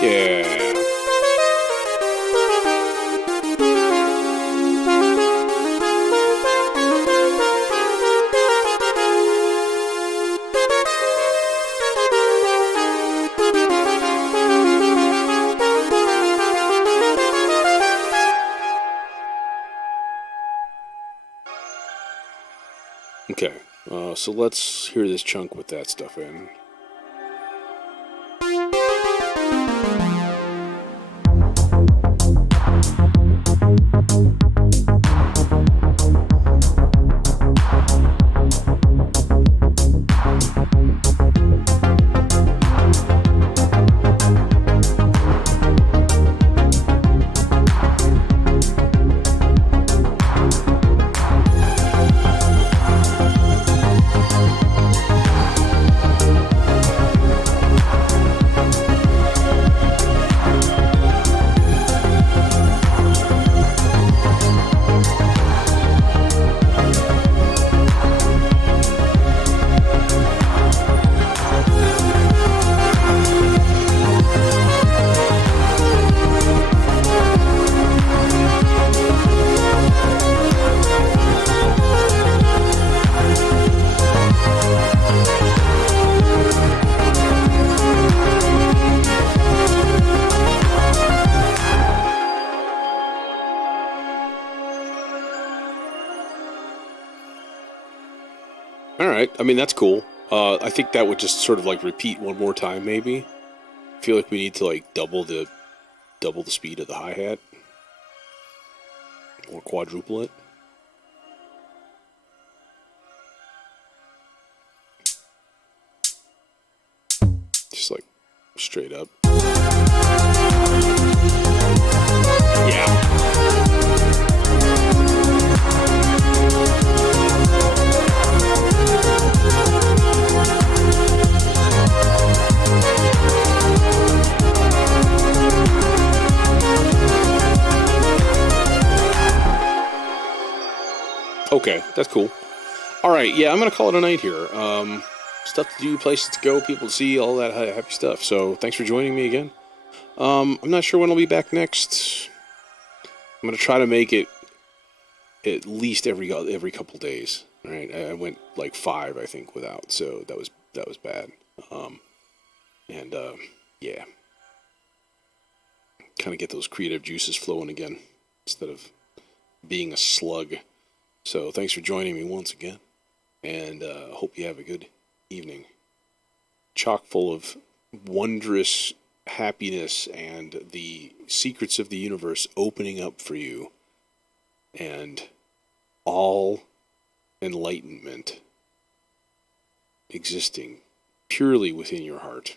Yeah. Okay, so let's hear this chunk with that stuff in. right. I mean, that's cool. I think that would just sort of like repeat one more time, maybe. I feel like we need to like double the speed of the hi-hat. Or quadruple it. Just like straight up. Yeah. Okay, that's cool. All right, yeah, I'm gonna call it a night here. Stuff to do, places to go, people to see, all that happy stuff. So thanks for joining me again. I'm not sure when I'll be back next. I'm gonna try to make it at least every couple days. All right, I went like 5, I think, without, so that was bad. And yeah, kind of get those creative juices flowing again instead of being a slug. So thanks for joining me once again, and hope you have a good evening, chock full of wondrous happiness and the secrets of the universe opening up for you, and all enlightenment existing purely within your heart.